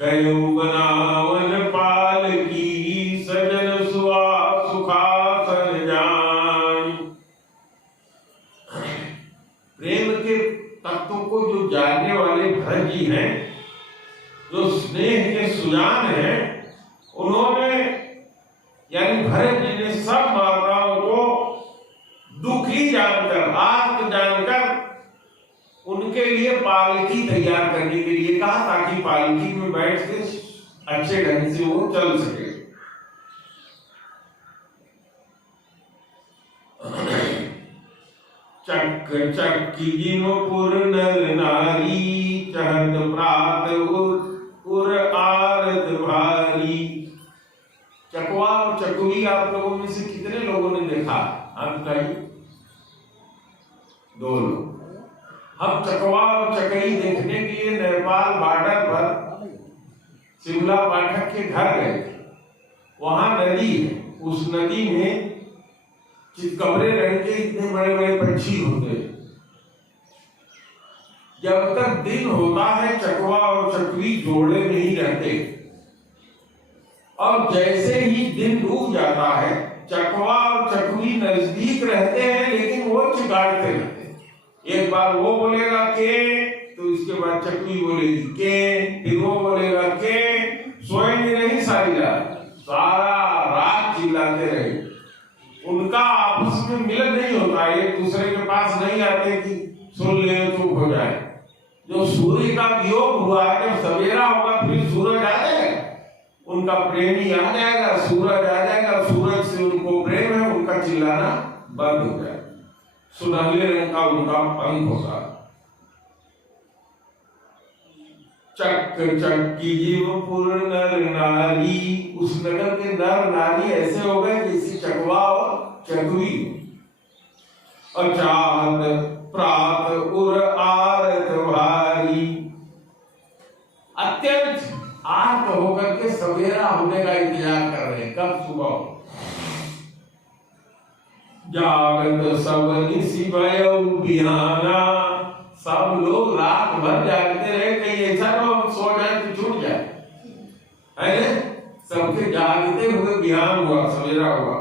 कयो बनावन पाल की सजन सुआ सुखासन जान। प्रेम के तत्व को जो जानने वाले भरत जी हैं, जो स्नेह के सुजान हैं, उन्होंने यानी भरत जी ने सब माताओं को दुखी जानकर, आर्त जानकर उनके लिए पालकी तैयार करने के लिए कहा, ताकि पालकी में बैठ के अच्छे ढंग से वो चल सके। चक चक्की जिनपुर नर नारी, चहत प्रात उर आरत भारी। चकवा और चकुली आप लोगों में से कितने लोगों ने देखा? आप बताइए। 2 लोग। हम चकवा और चकई देखने के लिए नेपाल बॉर्डर पर शिमला पाठक के घर गए थे। वहां नदी है, उस नदी में चितकबरे रंग के इतने बड़े बड़े पक्षी होते हैं। जब तक दिन होता है चकवा और चकवी जोड़े नहीं रहते, और जैसे ही दिन डूब जाता है चकवा और चकवी नजदीक रहते हैं, लेकिन वो चिकाड़ते रहते हैं। एक बार वो बोलेगा के, तो इसके बाद चकवी बोलेगी के, फिर वो बोलेगा के, सोएंगे नहीं सारी रात, सारा रात चिल्लाते रहे। उनका आपस में मिलन नहीं होता, एक दूसरे के पास नहीं आते कि सुन ले चुप हो जाए। जो सूर्य का वियोग हुआ है, जब सवेरा होगा फिर सूरज आ जाएगा, उनका प्रेमी आ जाएगा, सूरज आ जाएगा, सूरज से उनको प्रेम है, उनका चिल्लाना बंद हो जाएगा, सुनहले रंग का उनका पंख होगा। चक चक की जीवपुर नर नारी, उस नगर के नर नारी ऐसे हो गए जैसे चकवा और चकवी। अचाहत प्रात उर आरत भारी, अत्यंत आर्त होकर के सवेरा होने का इंतजार कर रहे हैं, कब सुबह हो। जागत सब निसी भयो बिहाना, सब लोग रात भर जागते रहे, कहीं ऐसा तो सो जाए तो छूट जाए, है सबके जागते हुए बिहान हुआ, सवेरा हुआ।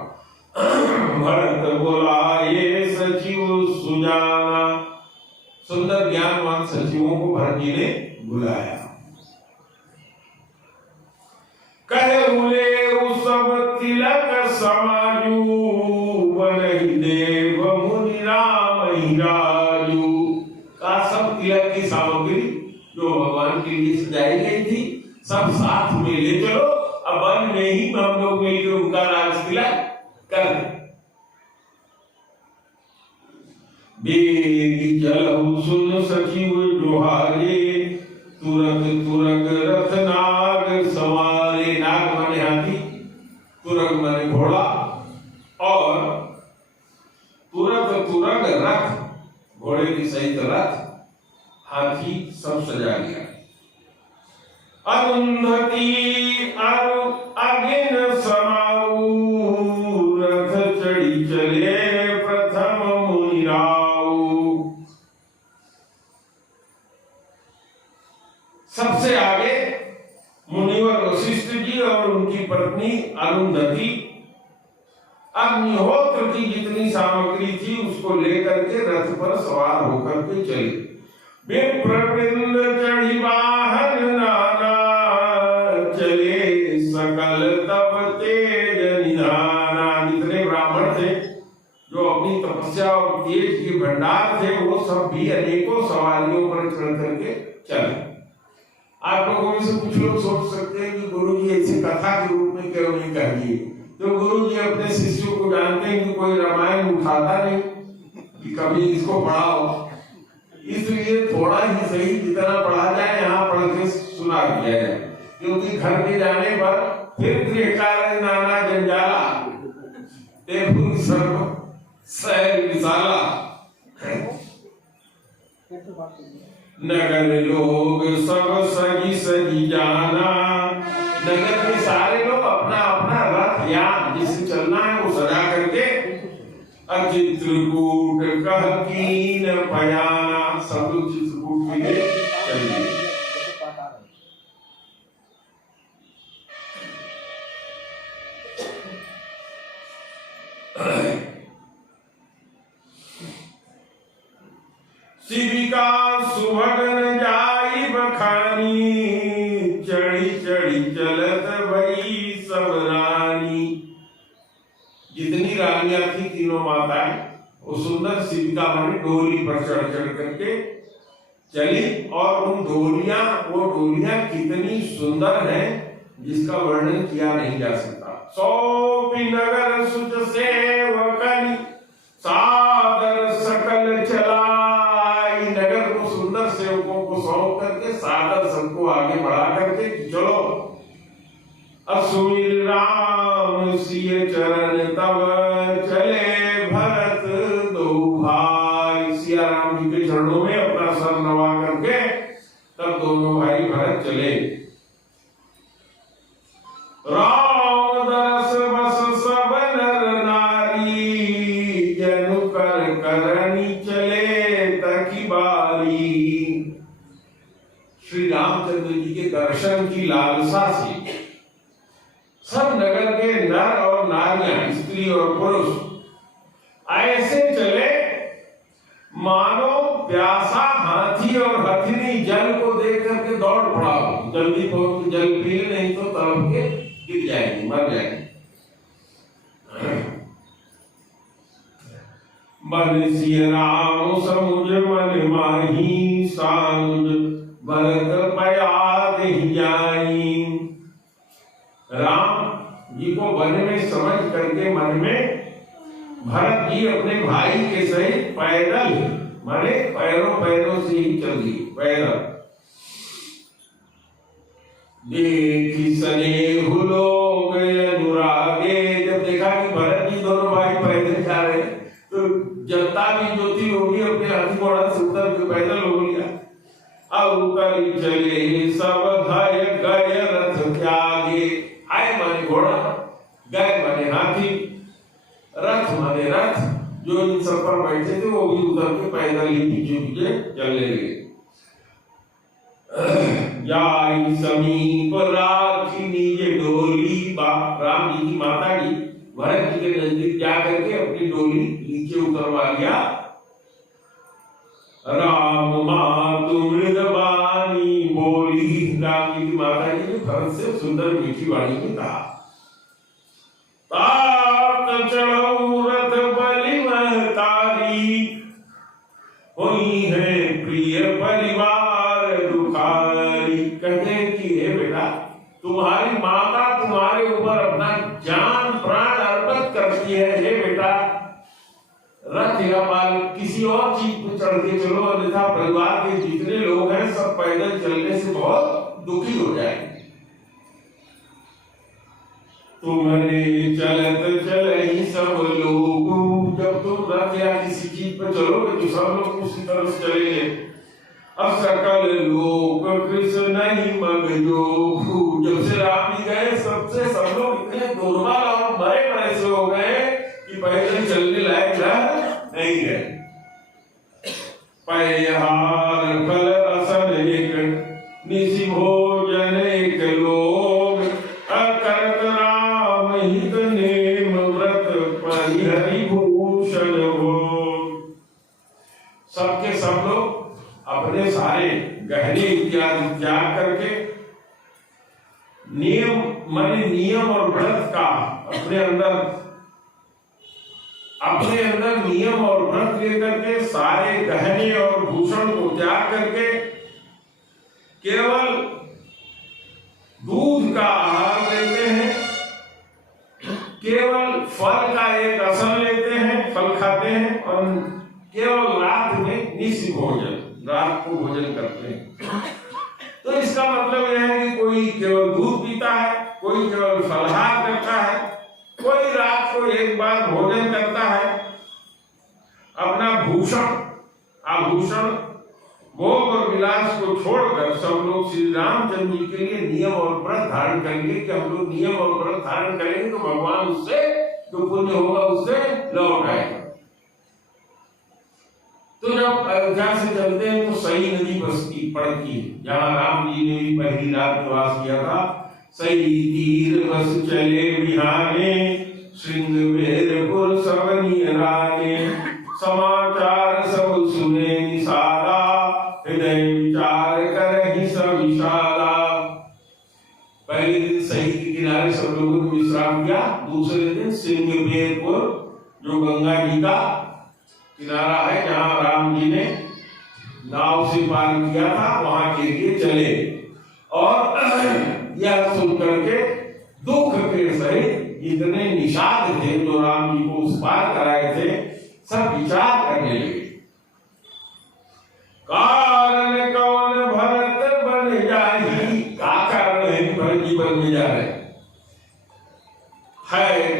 भरत बोला ये सचिव सुजाना, सुंदर ज्ञानवान सचिवों को भरत जी ने बुलाया। कहे बोले उस सब तिलक समाजू, बनहि देव मुनि राम ही राजू। का सब तिलक की सामग्री जो भगवान के लिए सजाई गई थी सब साथ में ले चलो, अब वन में ही हम लोग मिलकर उनका राज तिलक कर दे। बेग चलहु सुन सचिव जोहारे, तुरग तुरग रथ नाग सवारे। नाग माने हाथी, तुरग माने घोड़ा, और तुरग तुरग रथ, घोड़े की सहित रथ, हाथी सब सजा लिया। अरुंधति अगिन समाऊ, रथ चढ़ी चले प्रथम मुनिराऊ। सबसे आगे मुनिवर वशिष्ठ जी और उनकी पत्नी अरुंधति अग्निहोत्र की जितनी सामग्री थी उसको लेकर के रथ पर सवार होकर के चले। विप्रवृंद चढ़ी वाहन नाना, चले सकल तब तेज निधाना। जितने ब्राह्मण थे जो अपनी तपस्या और तेज के भंडार थे, वो सब भी अनेकों सवारियों पर चढ़ करके चले। आप लोगों में से कुछ लोग सोच सकते हैं कि गुरु जी ऐसी कथा के रूप में क्यों नहीं कह दिए। तो गुरु जी अपने शिष्यों को जानते हैं कि कोई रामायण उठाता नहीं कि कभी इसको पढ़ाओ, इसलिए थोड़ा ही सही जितना पढ़ा जाए यहाँ पढ़ के सुना दिया जाए, क्योंकि घर में जाने पर फिर गृह कार्य नाना जंजाला, ते फूल सर्व सैल विशाला। नगर लोग सब सजी सजी जाना, नगर के सारे लोग अपना अपना रथ यान जिससे चलना है वो सजा करके चित्रकूट कह कीन पयाना, सब लोग चित्रकूट के लिए चलिए। शिविका सुभगन जाई बखानी, चढ़ी चढ़ी चलत भई सब रानी। जितनी रानियां थी तीनों माताएं, वो सुंदर शिविका माने डोली पर चढ़ चढ़ करके चली, और उन डोलियां, वो डोलियां कितनी सुंदर हैं जिसका वर्णन किया नहीं जा सकता। सौंपी नगर सुच सेवकनी, सादर सकल चलाई। नगर को सुंदर सेवकों को सौंप करके सादर सबको आगे बढ़ा करके चलो। असुमिर राम सिय चरण तब, चले भरत दो भाई। सिया राम जी के चरणों में अपना सर नवा करके तब दोनों भाई भरत चले। राम दरस बस सब नर नारी, जनु कर करनी चले तकी बारी। श्री रामचंद्र जी के दर्शन की लालसा से सब नगर के नर और नारियां, स्त्री और पुरुष ऐसे चले मानो प्यासा हाथी और हथिनी जल को देख करके दौड़ पड़ा, जल्दी पहुंच के जल पी, नहीं तो तड़प के गिर जाएगी, मर जाएगी। मन सिय राम समुझ मन माही, सानुज भरत पया देहि जाई। राम जी को वन में समझ करके मन में भरत जी अपने भाई के सहित पैदल, माने पैरों से ही चल दिए, पैदल। देखी स्नेह लोग अनुरागे, जब देखा कि भरत जी दोनों भाई पैदल जा रहे, तो जनता भी जो थी वो भी अपने हाथी घोड़ा से उतर के पैदल हो लिया। अब उतर चले सब धय गय रथ त्यागे, आए माने घोड़ा, गए माने हाथी, रथ माने रथ, जो इन सब पर बैठे थे वो भी उतर के पैदल ही पीछे पीछे चलने लगे। जाई समीप राखी निजे डोली, राम जी की माता जी भरत जी के नजदीक जा करके अपनी डोली नीचे उतरवा लिया। राम मातु मृदवानी बोली, राम जी की माता जी ने भरत से सुंदर मीठी वाणी में कहा, तात चढ़ऊ रथ बलि महतारी, हुई है प्रिय परिवार दुखारी। कहते हैं कि हे बेटा, तुम्हारी माता तुम्हारे ऊपर अपना जान प्राण अर्पित करती है, हे बेटा रथ या माल किसी और चीज पर चढ़ के चलो, अन्यथा परिवार के जितने लोग हैं सब पैदल चलने से बहुत दुखी हो जाएंगे। तुम्हारे चलत चलई सब लोग, जब तुम रथ या किसी चीज पर चलोगे तो सब लोग उसी तरफ चलेंगे। अब सकल लोक कृष्ण नहीं मग जो, जब से राम जी गए सबसे सब लोग इतने दुर्बल और मरे मरे से हो गए कि पैदल चलने लायक नहीं है। पैहार फल असन एक, निशि भोजन एक लोग, अकरत राम हित नेम व्रत परिहरि भूषण हो। सबके सब लोग अपने सारे गहने इत्यादि त्याग करके नियम और व्रत का अपने अंदर नियम और व्रत लेकर के सारे गहने और भूषण को त्याग करके केवल दूध का आहार लेते हैं, केवल फल का एक असन लेते हैं, फल खाते हैं, और केवल रात में निशि भोजन, रात को भोजन करते हैं। तो इसका मतलब यह है कि कोई केवल दूध पीता है, कोई केवल फलाहार करता है, कोई रात को एक बार भोजन करता है। अपना भूषण आभूषण भोग और विलास को छोड़कर सब लोग श्री रामचंद्र जी के लिए नियम और व्रत धारण करेंगे कि हम लोग नियम और व्रत धारण करेंगे तो भगवान उससे जो पुण्य होगा उससे लौट आएगा। तो जब अयोध्या से चलते हैं तो सई नदी बसती पड़ती है, जहाँ राम जी ने भी पहली रात निवास किया था। सई तीर बस चले बिहाने, श्रृंगवेरपुर सवनी राने, समाचार सब सुने निसारा, हृदय विचार करहि सब विशाला। पहले दिन सही के किनारे सब लोगों ने विश्राम किया, दूसरे दिन श्रृंगवेरपुर जो गंगा जी का किनारा है जहां राम जी ने नाव से पार किया था, वहां के लिए चले और यह सुनकर के दुख के सहित जितने निषाद थे जो राम जी को उस पार कराए थे सब विचार करने लगे। कारण कौन भरत बन जाही, का कारण है कि भरत जी बन में जा रहे है।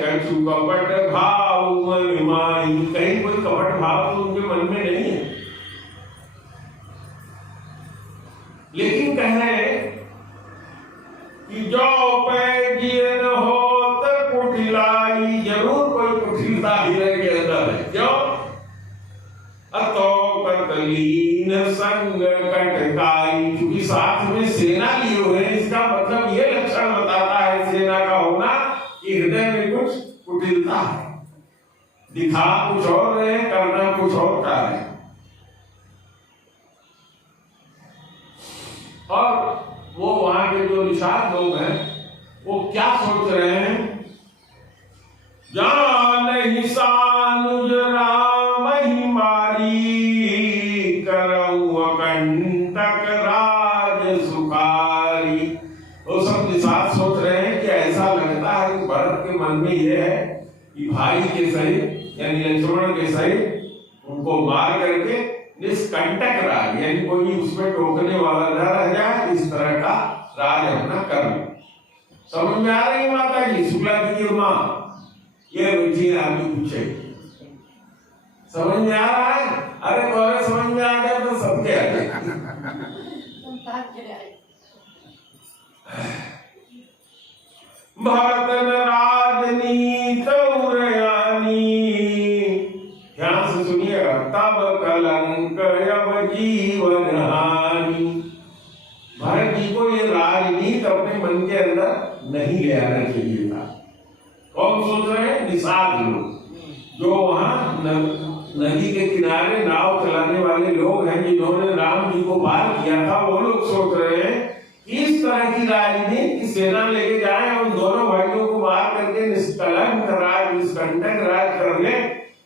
कछु कपट भाव मन माही, कहीं कोई कपट भाव तो उनके मन में नहीं है, लेकिन कह रहे हैं कि जो पैगियन होत कुटिलाई, जरूर कोई कुटिलता हृदय के अंदर है। क्यों? अतो कतलीन संग कटकाई, क्योंकि साथ में सेना लिए हुए हैं, इसका मतलब ये लक्षण बताता है सेना का होना कि हृदय में कुछ कुटिलता है, दिखा कुछ और रहे, करना कुछ और का है। और वो वहां के जो निषाद लोग हैं वो क्या सोच रहे हैं, जान सानुज राम ही मारी, करऊ अकंटक राज सुखारी। वो सब निषाद सोच रहे हैं कि ऐसा लगता है कि भरत के मन में यह है कि भाई के सहित यानी लक्ष्मण के सहित उनको मार करके निष्कंटक राज यानी कोई उसमें टोकने वाला न रह जाए, इस तरह का राज अपना कर ले। समझ में आ रही है माता जी? शुक्ला जी की माँ ये बैठी आपको पूछे, समझ में आ रहा है? अरे तुम्हारे समझ में आ गया तो सबके आ जाए। भारत राजनीत उरयानी, ध्यान से सुनिएगा, तब कलंक अब जीवन हानि। भारत जी को ये राजनीति अपने मन के अंदर नहीं ले आना चाहिए था। कौन सोच रहे हैं? निषाद लोग जो वहां नदी के किनारे नाव चलाने वाले लोग हैं, जिन्होंने राम जी को पार किया था, वो लोग सोच रहे हैं इस तरह की राजनीति सेना लेके जाए और दोनों भाइयों को मार करके निष्कलंक राज निष्कंटक राज कर ले।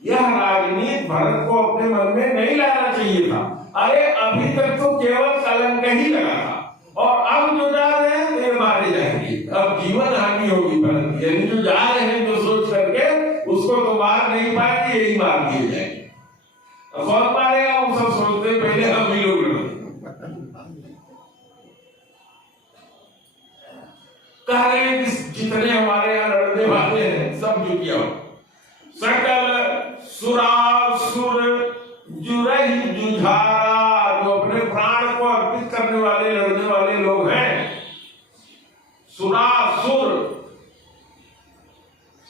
यह राजनीति भरत को अपने मन में नहीं लाना चाहिए था। अरे अभी तक तो केवल कलंक ही लगा था और अब जो जा रहे हैं वे मारे जाएंगे, अब जीवन हानि होगी भरत, यानी जो जा रहे हैं जो सोच करके उसको तो मार नहीं पाएंगे, यही मार दिए जाएंगे। कौन मारेगा? वो सब सोचते पहले हम ही लोग लड़े। कह रहे हैं कि जितने हमारे यहाँ लड़ने वाले हैं सब जुटिया हो, सकल सुरासुर जुरही जुझारा, जो अपने प्राण को अर्पित करने वाले लड़ने वाले लोग हैं। सुरासुर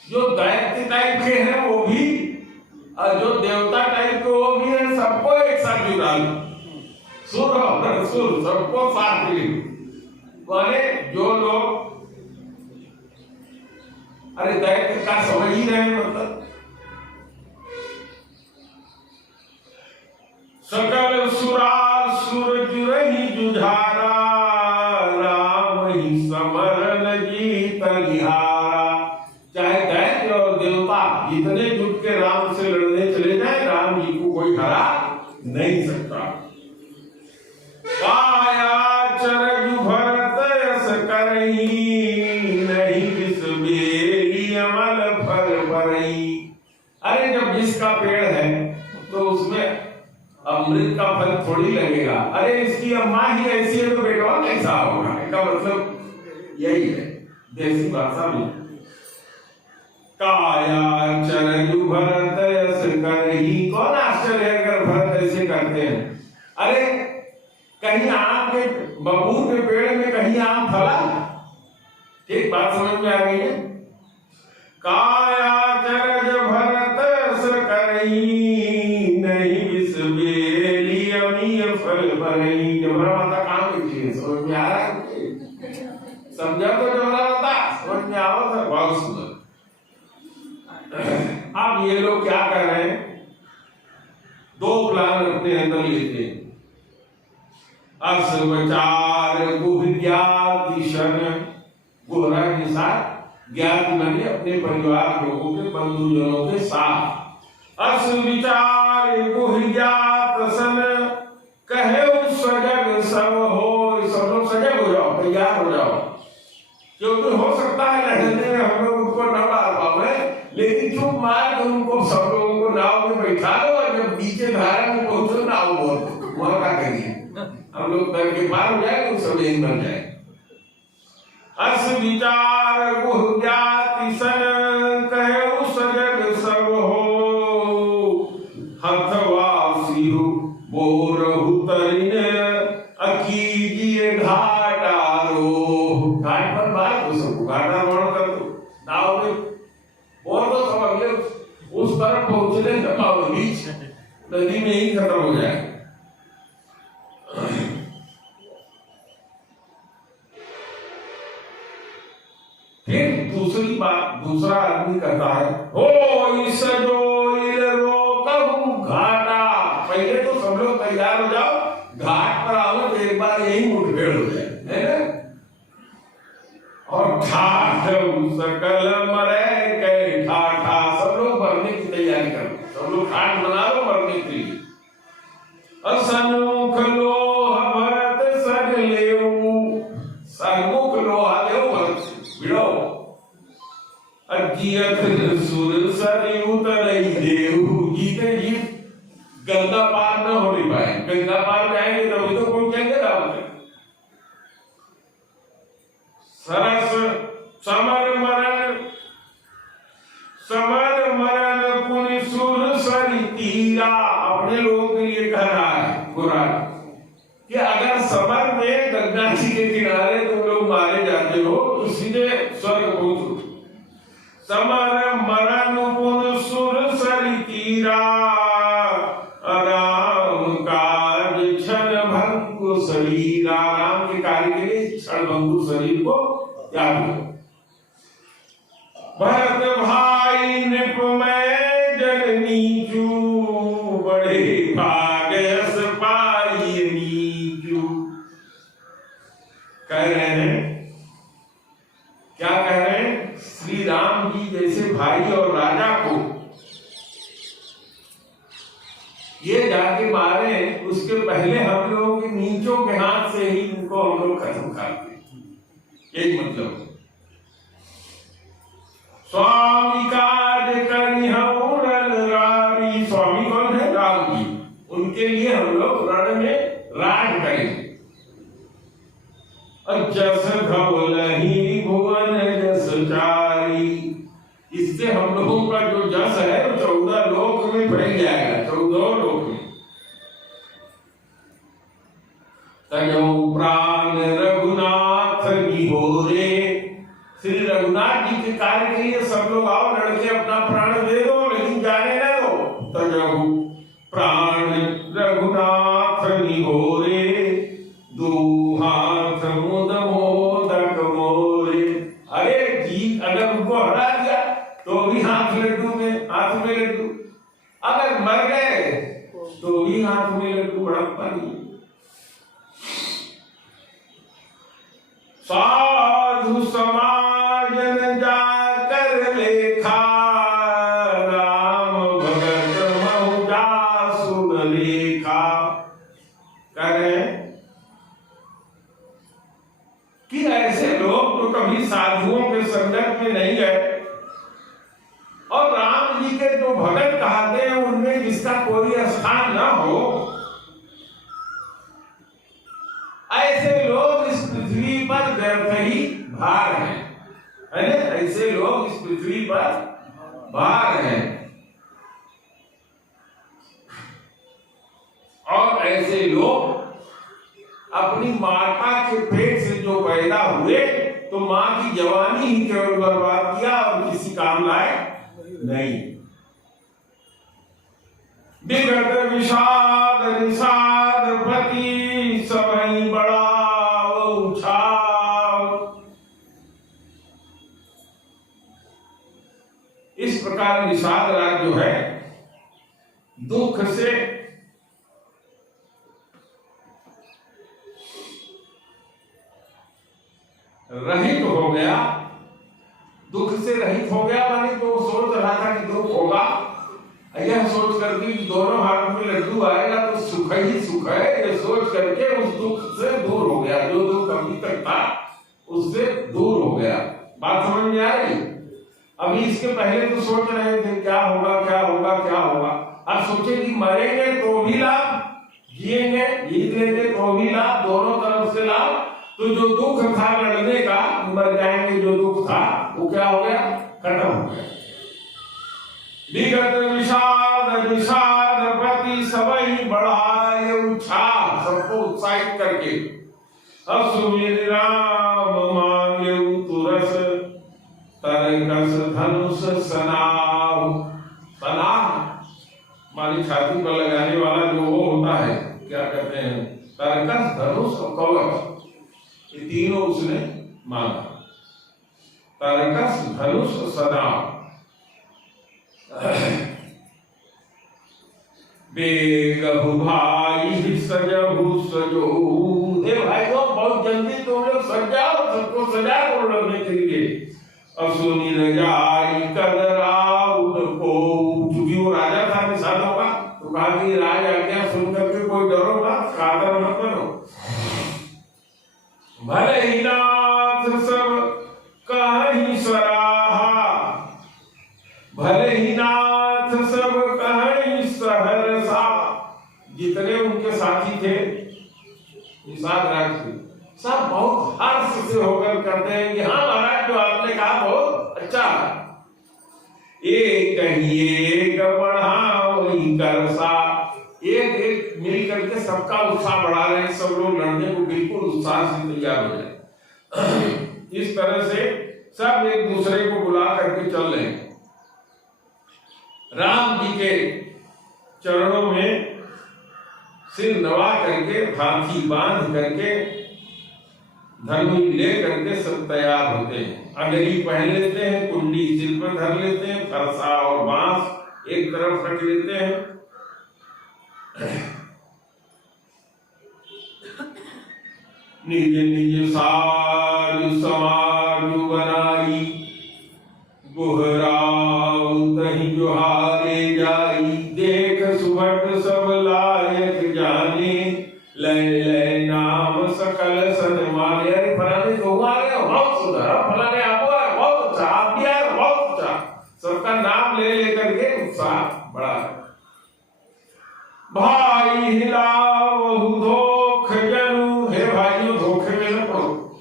जो दैत्य टाइप के हैं वो भी और जो देवता टाइप के वो भी है, सबको एक साथ जुटा लो। सुर और सुर सबको साथ ले, माने जो लोग अरे दैत्य का समझ ही रहे, मतलब सकल सुरासुर जुरही जुझारा, राम ही समरन जीत निहारा। चाहे दैत्य और देवता जितने जुट के राम से लड़ने चले जाए, राम जी को कोई हरा नहीं सकता। काया चरजु भरत यस करही, नहीं विष बेली अमल फल परही। अरे जब विष का पेड़ है तो उसमें अमृत का फल थोड़ी लगेगा। अरे इसकी अम्मा ही ऐसी है तो बेटा कैसा होगा? इसका मतलब यही है देसी भाषा में। काया चरजु भरत यस करही, कौन आश्चर्य है अगर भरत ऐसे करते हैं। अरे कहीं आम के बबूल के पेड़ में कहीं आम फला? ठीक बात समझ में आ गई है? काया चरज भरत यस करही, नहीं विष बेली अमीय फल परही। जबरा माता काम की चीज समझ में आ रहा है? समझा तो जबरा माता समझ में आओ तो बहुत सुंदर। अब ये लोग क्या कर रहे हैं? दो प्लान अपने अंदर लेते हैं। असवचार गुह्यातिशन, गुहरा के साथ ज्ञात माने अपने परिवार लोगों के बंधुजनों के साथ। असविचार गुह्यातसन, कहे सजग सब हो, सब लोग सजग हो जाओ, तैयार हो जाओ, क्योंकि हो सकता है लड़ने में हम लोग उनको न मार पाए, लेकिन चुप मार के उनको सब लोगों को नाव में बैठा दो और जब नीचे धारा में पहुंचो नाव बोल वहां क्या करिए, हम लोग तैर के पार हो जाए तो सब यही बन जाए। अस विचार गुह्यातिशन, कहे सजग सब हो, हथवासी बोरहु तरिन अकीजिए घाटारो। घाट पर बात हो सबको घाटारोहण कर दो, नाव में और तो सब अगले उस तरफ पहुंचने जब बीच नदी में ही खत्म हो जाए। फिर दूसरी बात, दूसरा आदमी कहता है ओ इस जो रोकहु घाटा। पहले तो सब लोग तैयार हो जाओ, घाट पर आओ तो एक बार यही यही मुठभेड़ हो जाए, है ना। और ठाठ सकल मरे कै ठाठा, सब लोग मरने की तैयारी करो, सब लोग ठाठ बना लो मरने के लिए। असन्मुख लोह भरत सग लेऊ, सन्मुख लोहा लेऊ भरत भिड़ो। अजियत सुर सरयू तरई देऊ, जीते जीत गंगा पार न हो नहीं पाए, गंगा पार जाएंगे तभी तो पहुंचेंगे राम तक। सरस समर मरण, समर मरण पुनि सुर सरि तीरा, अपने लोगों के लिए कह रहा है कुरान कि अगर समर में गंगा जी के किनारे तुम लोग मारे जाते हो तो सीधे स्वर्ग पहुंचो। समर मरण पुनि सुर सरि तीरा, राम काज क्षण भंगु शरीरा, राम के कार्य के लिए क्षण भंगु शरीर को त्याग दो। भरत भाई नृपमय जननी जू, बड़े भाग यस पाई नीजू। कह रहे हैं, क्या कह रहे हैं, श्री राम जी जैसे भाई और राजा को ये जाके मारे, उसके पहले हम लोगों के नीचों के हाथ से ही इनको हम लोग खत्म करते, यही मतलब। स्वामी काज करी हम रण रावी, स्वामी कौन है, राम जी, उनके लिए हम लोग रण में राज करेंगे। जस धवलहि भुवन जस चारी, इससे हम लोगों का जो जस है वो 14 लोक में फैल जाएगा, 14 लोक में। तजौ प्राण रघुनाथ निहोरे, श्री रघुनाथ जी के कार्य के लिए सब लोग आओ, लड़के अपना प्राण दे दो, लेकिन जाने न दो। तजौ प्राण रघुनाथ निहोरे, दो हाथ मुद मोदक मोरे। अरे जी, अगर उनको हरा दिया तो भी हाथ लड्डू में, हाथ में लड्डू, अगर मर गए तो भी हाथ में लड्डू, बड़प्पा नहीं। साधु समाजन जाकर लेखा, राम भगत महुजा सुन लेखा। कह रहे कि ऐसे लोग तो कभी साधुओं के संगत में नहीं गए, और राम जी के जो भगत कहते हैं उनमें जिसका कोई स्थान न हो, ऐसे लोग इस पृथ्वी पर व्यर्थ ही भार हैं, है ना। ऐसे लोग इस पृथ्वी पर भार हैं, और ऐसे लोग अपनी माता के पेट से जो पैदा हुए तो मां की जवानी ही केवल बर्बाद किया और किसी काम लायक नहीं। विगत विषाद निषाद पति, सबई बड़ा उछाव। इस प्रकार निषाद राज जो है दुख से रहित हो गया, दुख से रहित हो गया, माने तो सोच रहा था कि दुख होगा, यह सोच करके दोनों हाथ में लड्डू आएगा तो सुख ही सुख है, ये सोच करके उस दुख से दूर हो गया, जो दुख अभी तक था उससे दूर हो गया। बात समझ में आ रही? अभी इसके पहले तो सोच रहे थे क्या होगा क्या होगा क्या होगा, अब सोचे कि मरेंगे तो भी लाभ, जिएंगे जीत लेंगे तो भी लाभ, दोनों तरफ से लाभ। तो जो दुख था लड़ने का, मर जाएंगे, जो दुख था वो क्या हो गया, खत्म हो गया। विगत विषाद विषाद प्रति सबई बढ़ाए उत्साह, सबको उत्साहित करके। असुमेर राम मांगे तुरस, तरकस धनुष सनाव। सनाव मानी छाती पर लगाने वाला जो वो होता है, क्या कहते हैं, तरकस धनुष और कवच, ये तीनों उसने मांगा। तरकस धनुष सनाव। बेगहु भाई सजहु सजो, हे भाई को असुनी रजाई कदराउन को, चूंकि वो राजा था निषाद होगा तो कहा कि राज आज्ञा सुन करके कोई डरो मत, कादर मत करो। भले ही नाथ सब कहीं सराहा, भले ही नाथ सब कहीं सहरसा, जितने उनके साथी थे निषाद राज के, सब बहुत हर्ष से होकर कहते हैं कि हाँ महाराज, जो आपने कहा बहुत अच्छा है। एक कहिए बढ़ाई करसा, एक एक मिल करके सबका उत्साह बढ़ा रहे हैं, सब लोग लड़ने को बिल्कुल उत्साह से तैयार हो जाए। इस तरह से सब एक दूसरे को बुला करके चल रहे हैं। राम जी के चरणों में सिर नवा करके, हाथी बांध करके, धनुष ले करके सब तैयार होते हैं। अगरी पहन लेते हैं, कुंडी सिर पर धर लेते हैं, फरसा और बांस एक तरफ रख लेते हैं। निज निज साज समाज बनाई, गोहराव तहि जोहारे जाई, देख सुभट सब लायक जाने, लय लय नाम सकल सन्माने। अरे फलाने तो आ गए, बहुत सुंदर, फलाने आप आए, बहुत अच्छा, आप भी आए, बहुत अच्छा, सबका नाम ले लेकर के उत्साह बढ़ा। भाई हिलावहु धोख जनु, हे भाइयों धोखे में न पड़ो,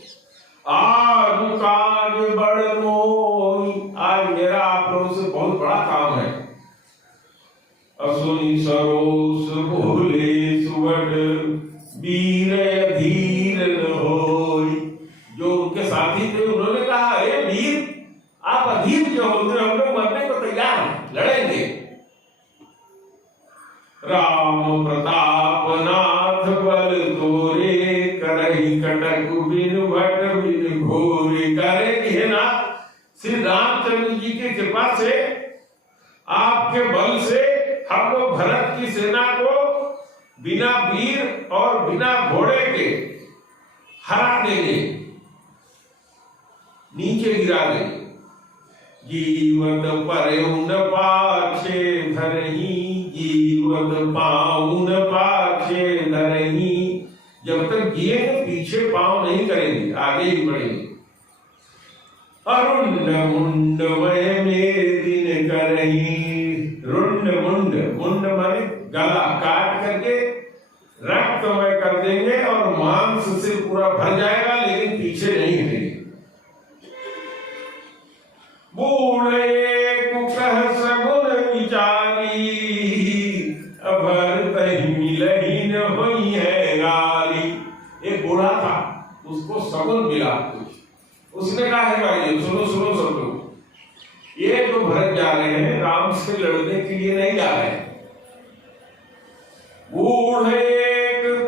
आज काज बड़ मोई, आज मेरा आप लोगों से बहुत बड़ा काम है। असुनी सरोस भोले सुवड, वीर अधीर न होई। जो उनके साथी थे उन्होंने कहा, हे वीर आप अधीर जो होते, हम लोग मरने को तैयार हैं, लड़ेंगे। राम प्रताप नाथ बल तोरे, करही कटक बिन भट बिन घोरे। करे कि हे नाथ, श्री रामचंद्र जी की कृपा से, आपके बल से हम लोग भरत की सेना को बिना वीर और बिना घोड़े के हरा देंगे, नीचे गिरा देंगे। जीवत परउन पाछे धरही, जीवत पाउन पाछे धरही। जब तक जिए पीछे पांव नहीं करेंगे, आगे ही बढ़ेंगे। अरुण मुंड मय में दिन करही, रुंड मुंड, मुंड माने गला काट करके रक्तमय कर देंगे और मांस से पूरा भर जाएगा, लेकिन पीछे नहीं हटेंगे। बूढ़े कुकह सगुन विचारी, अभर तहि मिलहि न होई है गाली। एक बूढ़ा था, उसको सगुन मिला कुछ। उसने कहा, है भाई सुनो सुनो सब लोग, ये जो भरत जा रहे हैं राम से लड़ने के लिए नहीं जा रहे हैं। बूढ़े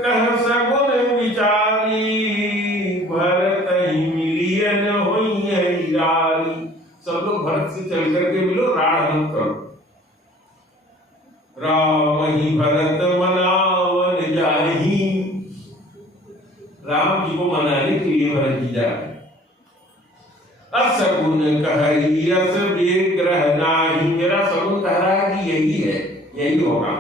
कह सगुन विचारी, भरत ही मिलियन होई है गाली। सब लोग भरत से चल करके मिलो, राड़ मत करो। राम ही भरत मनावन जाही, राम जी को मनाने के लिए भरत जी जा रहे। असगुन कहई अस विग्रह नाही, मेरा सगुन कह रहा है कि यही है, यही होगा।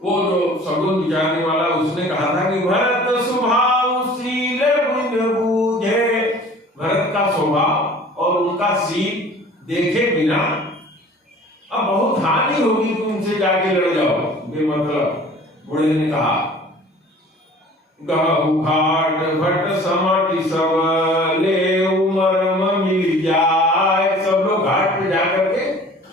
वो जो सगुन विचारने वाला, उसने कहा था कि भरत स्वभाव शील गुण बूझे, भरत का स्वभाव और उनका शील देखे बिना अब बहुत हानि होगी, तुमसे जाके लड़ जाओ बेमतलब। बूढ़े ने कहा, गहु घाट भट समटि सब, ले उमरम मिल जाए। सब लोग घाट पे जाकर के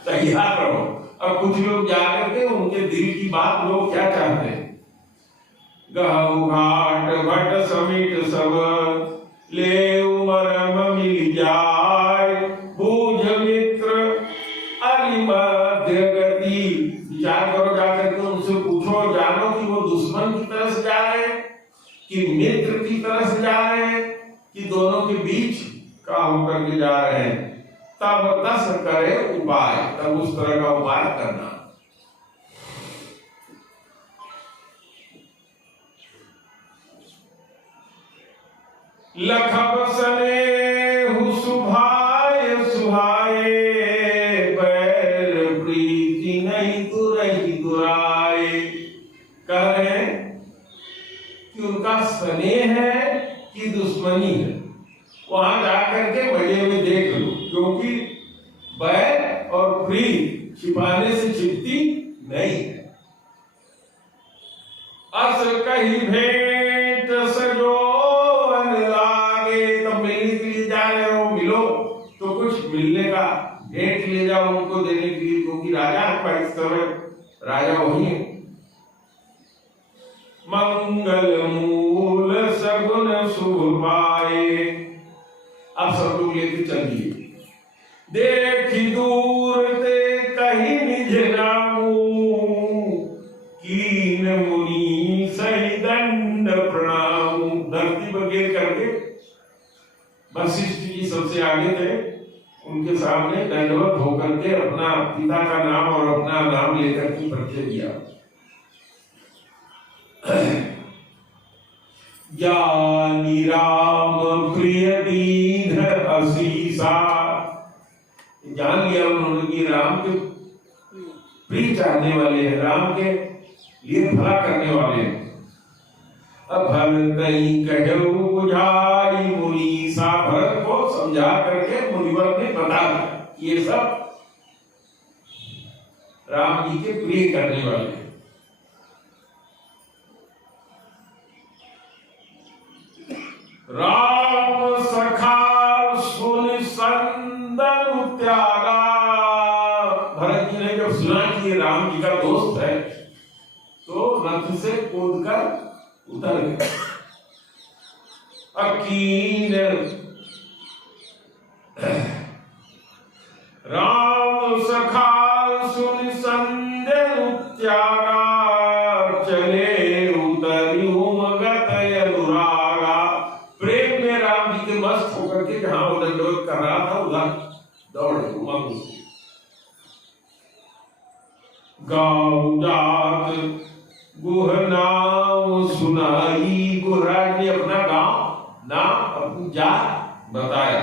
तैयार रहो। अब कुछ लोग जाकर के उनके दिल की बात लोग क्या चाहते हैं। गहु घाट भट समिट सब, ले उमरम मिल जाए। बूझ मित्र अरिमध्य गति, विचार करो जाकर के उनसे पूछो, जानो कि वो दुश्मन की तरफ से जा रहे हैं कि मित्र की तरफ से जा रहे हैं, कि दोनों के बीच का होकर के जा रहे हैं। तब तस करे उपाय, तब उस तरह का उपाय करना। लखब सने सुभाए सुहाए, बैर प्रीति नहीं दुरही दुराए। कह रहे हैं कि उनका स्नेह है कि दुश्मनी है, वहां जाकर के मजे में देख लो, क्योंकि बैर और प्रीत छिपाने से छिपती नहीं है। अस कही भेंट सजोवन लागे, तब मिलने के लिए जा रहे हो, मिलो तो कुछ मिलने का भेंट ले जाओ उनको देने के लिए, क्योंकि राजा है, इस समय राजा वही है। मंगल मूल सगुन शुभ पाए, अब सब लोग लेके चलिए। देखी दूर ते कहीं निज नामू, कीन मुनि सही दंड प्रणाम। धरती पर गिर करके वशिष्ठ जी सबसे आगे थे, उनके सामने दंडवत होकर के अपना पिता का नाम और अपना नाम लेकर के परिचय दिया। ज्ञानी राम प्रिय दीन असीसा, जान लिया उन्होंने कि राम के प्रिय चाहने वाले हैं, राम के लिए भला करने वाले हैं। अब भरत कहु बुझाई मुनीसा, भरत को समझा करके मुनिवर ने बता दिया ये सब राम जी के प्रिय करने वाले हैं। राम सखा सुन संदन त्यागा, भरत जी ने जब सुना कि ये राम जी का दोस्त है तो रथ से कूद कर उतर गए। अकीन राम सखा सुन संदन त्यागा, चले उतरी उमगत अनुरागा। प्रेम में राम जी के मस्त होकर के जहां वो दंडवत कर रहा था उधर दौड़े उमंग। गाँव जात गुह नाम सुनाई, गुहराज ने अपना गांव नाम अपनी जात बताया।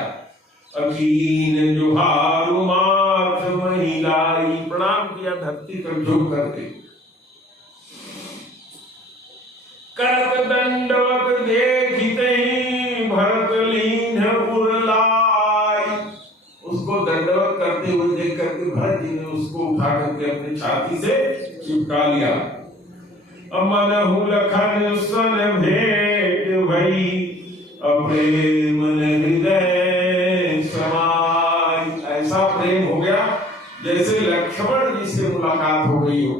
अकीन जुहारु माथ महिलाई, प्रणाम किया धरती पर झुक करके। करत दंडवत देखिते भरत लीन उरलाई, उसको दंडवत करते हुए देख करके भरत जी ने उसको उठा करके अपनी छाती से चिपका लिया। मनहु लखन सन भेंट भई, प्रेम हृदय समाई। ऐसा प्रेम हो गया जैसे लक्ष्मण जी से मुलाकात हो गई हो।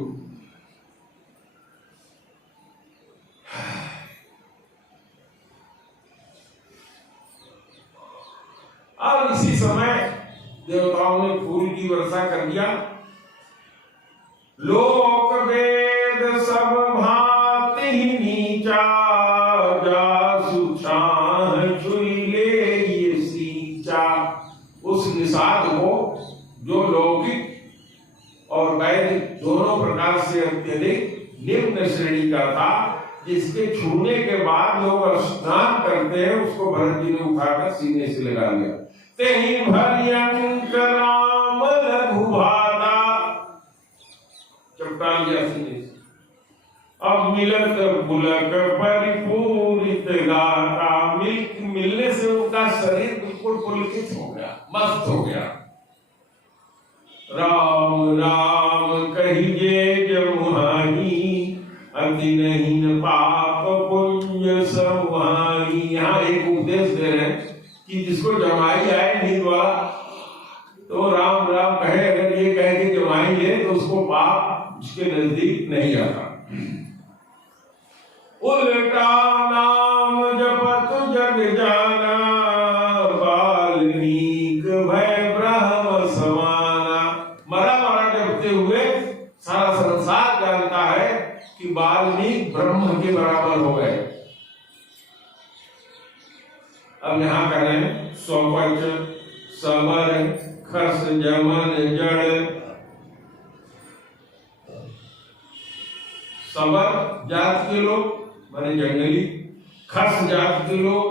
और इसी समय देवताओं ने फूल की वर्षा कर दिया। लोक वेद सब भांति ही नीचा, जासु छाह छुई ले ये सींचा। उस निषाद को जो लौकिक और वैदिक दोनों प्रकार से अत्यधिक निम्न श्रेणी का था, जिसके छूने के बाद लोग स्नान करते हैं, उसको भरत जी ने उठाकर सीने से लगा लिया। तेहि भयंक राम लघुभादा, चपटा लिया सीने से। अब मिलत पुलक परिपूरित गाता, मिलने से उनका शरीर बिल्कुल पुलकित हो गया, मस्त हो गया। राम राम कहिए जमुहानी, अति नहीं पाप पुण्य समुहानी। यहाँ एक उपदेश दे रहे हैं कि जिसको जमाई आए नींद वाला तो राम राम कहे, अगर ये कह के जमाई ले तो उसको पाप उसके नजदीक नहीं आता। उल्टा नाम जपत जग जाना, वाल्मीक भय ब्रह्म समाना। मरा मरा जपते हुए सारा संसार जानता है कि वाल्मीकि ब्रह्म के बराबर हो गए। अब यहाँ करें स्वपच समर खस जमन जड़। समर जात के लोग माने जंगली, खस जात के लोग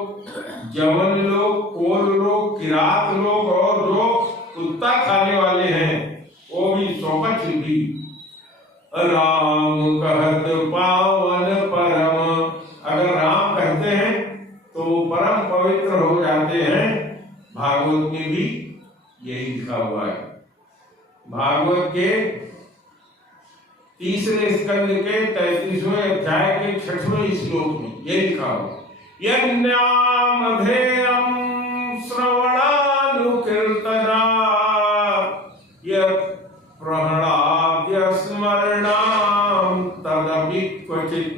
जवन लोग, कोल लोग, किरात लोग और जो कुत्ता खाने वाले हैं वो भी स्वपक्ष भी राम कहत पावन परम, अगर राम कहते हैं तो वो परम पवित्र हो जाते हैं। भागवत में भी यही लिखा हुआ है। भागवत के 3रे स्कंद के 33वें अध्याय के 6वें श्लोक में ये लिखा हुआ, यज्ञामधेयं श्रवणानुकीर्तना यत् प्रहलाद्य स्मरणां तदपि क्वचित्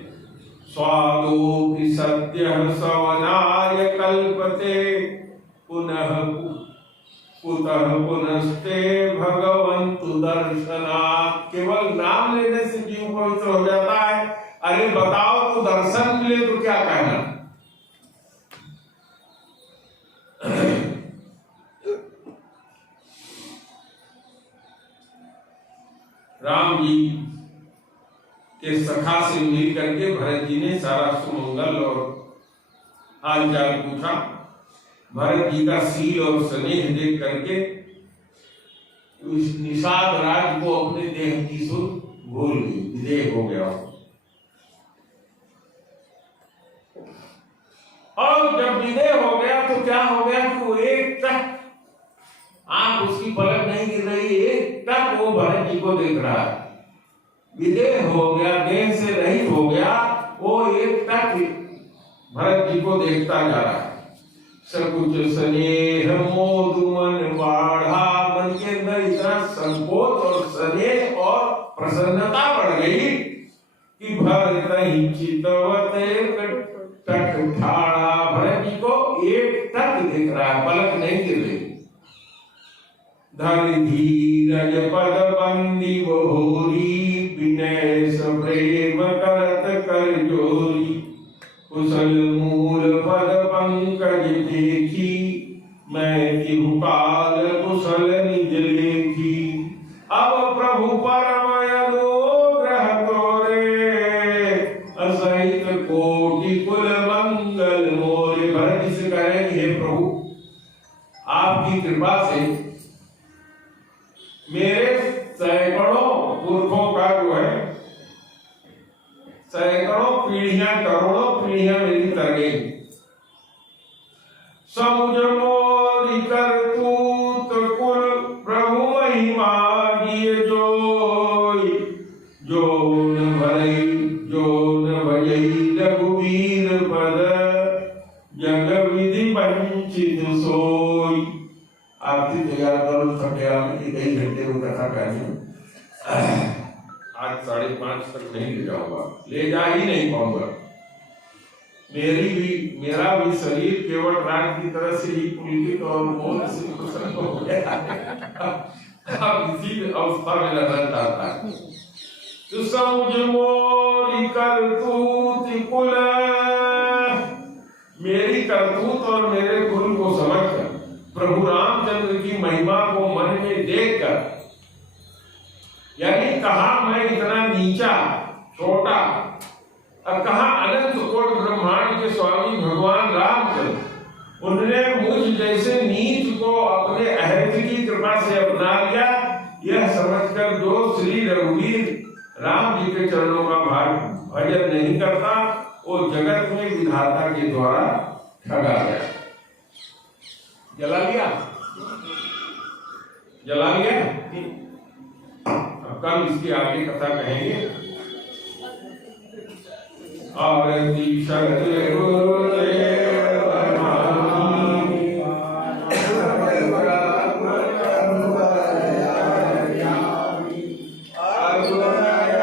स्वादोऽपि सद्यः सवनाय कल्पते पुनः कुतः पुनस्ते भगवन्तु दर्शनात्। केवल नाम लेने से जीव पवित्र हो जाता है। अरे बताओ, तो दर्शन मिले तो क्या कहना। राम जी के सखा से मिल करके भरत जी ने सारा सुमंगल और हालचाल पूछा। भरत जी का सील और स्नेह देख करके उस निषाद राज को अपने देह की सुध भूल गई, विदेह हो गया। और जब विदेह हो गया तो क्या हो गया कि वो एक तक आंख उसकी पलक नहीं गिर रही, एक तक वो भरत जी को देख रहा है। विदेह हो गया, देह से रहित हो गया, वो एक तक भरत जी को देखता जा रहा है। सकुच स्नेह मोदु मन बाढ़ा, मन के अंदर इतना संकोच और स्नेह और प्रसन्नता बढ़ गई कि भरत ही चितवते तक ठाड़ा, भरत जी को एक तक देख रहा है, पलक नहीं गिर रही। धर धीरज पद बंदी बहोरी, विनय प्रेम करत कर जोरी, कुशल मूल पद पंकज देखी, मैं तिहुकाल कुशल निज लेखी। अब प्रभु परम अनुग्रह तोरे, असहित कोटि कुल मंगल मोरे। भरत जी से कहेंगे, हे प्रभु, आपकी कृपा से मेरे सैकड़ों पुरखों का जो है, सैकड़ों पीढ़ियां, करोड़ों पीढ़ियां मेरी तर गई। समुझ मोरी करतूत कुल प्रभु महिमा दिए जोई, जो न भजई रघुवीर पद, जग विधि वंचित सोई। आरती तैयार करो, खटिया में 1 घंटे में कथा करनी। आज 5:30 तक नहीं ले जाऊंगा, ले जा ही नहीं पाऊंगा। मेरा भी शरीर केवल राग की तरह से ही पुलकित और मोह से प्रसन्न हो गया है। अब इसी अवस्था में रहना चाहता है। तो समुझ मोरी करतूत कुल, मेरी करतूत और मेरे कुल को समझकर, प्रभु रामचंद्र की महिमा को मन में देखकर, यानी कहा मैं इतना नीचा, छोटा, और कहा अनंत कोट ब्रह्मांड के स्वामी भगवान रामचंद्र, उन्होंने मुझ जैसे नीच को अपने अहद की कृपा से अपना लिया। यह समझकर जो श्री रघुवीर राम जी के चरणों का भजन नहीं करता, वो जगत में विधाता के द्वारा ठगा गया। जला लिया, जला लिया। अब कल इसकी आगे कथा कहेंगे। और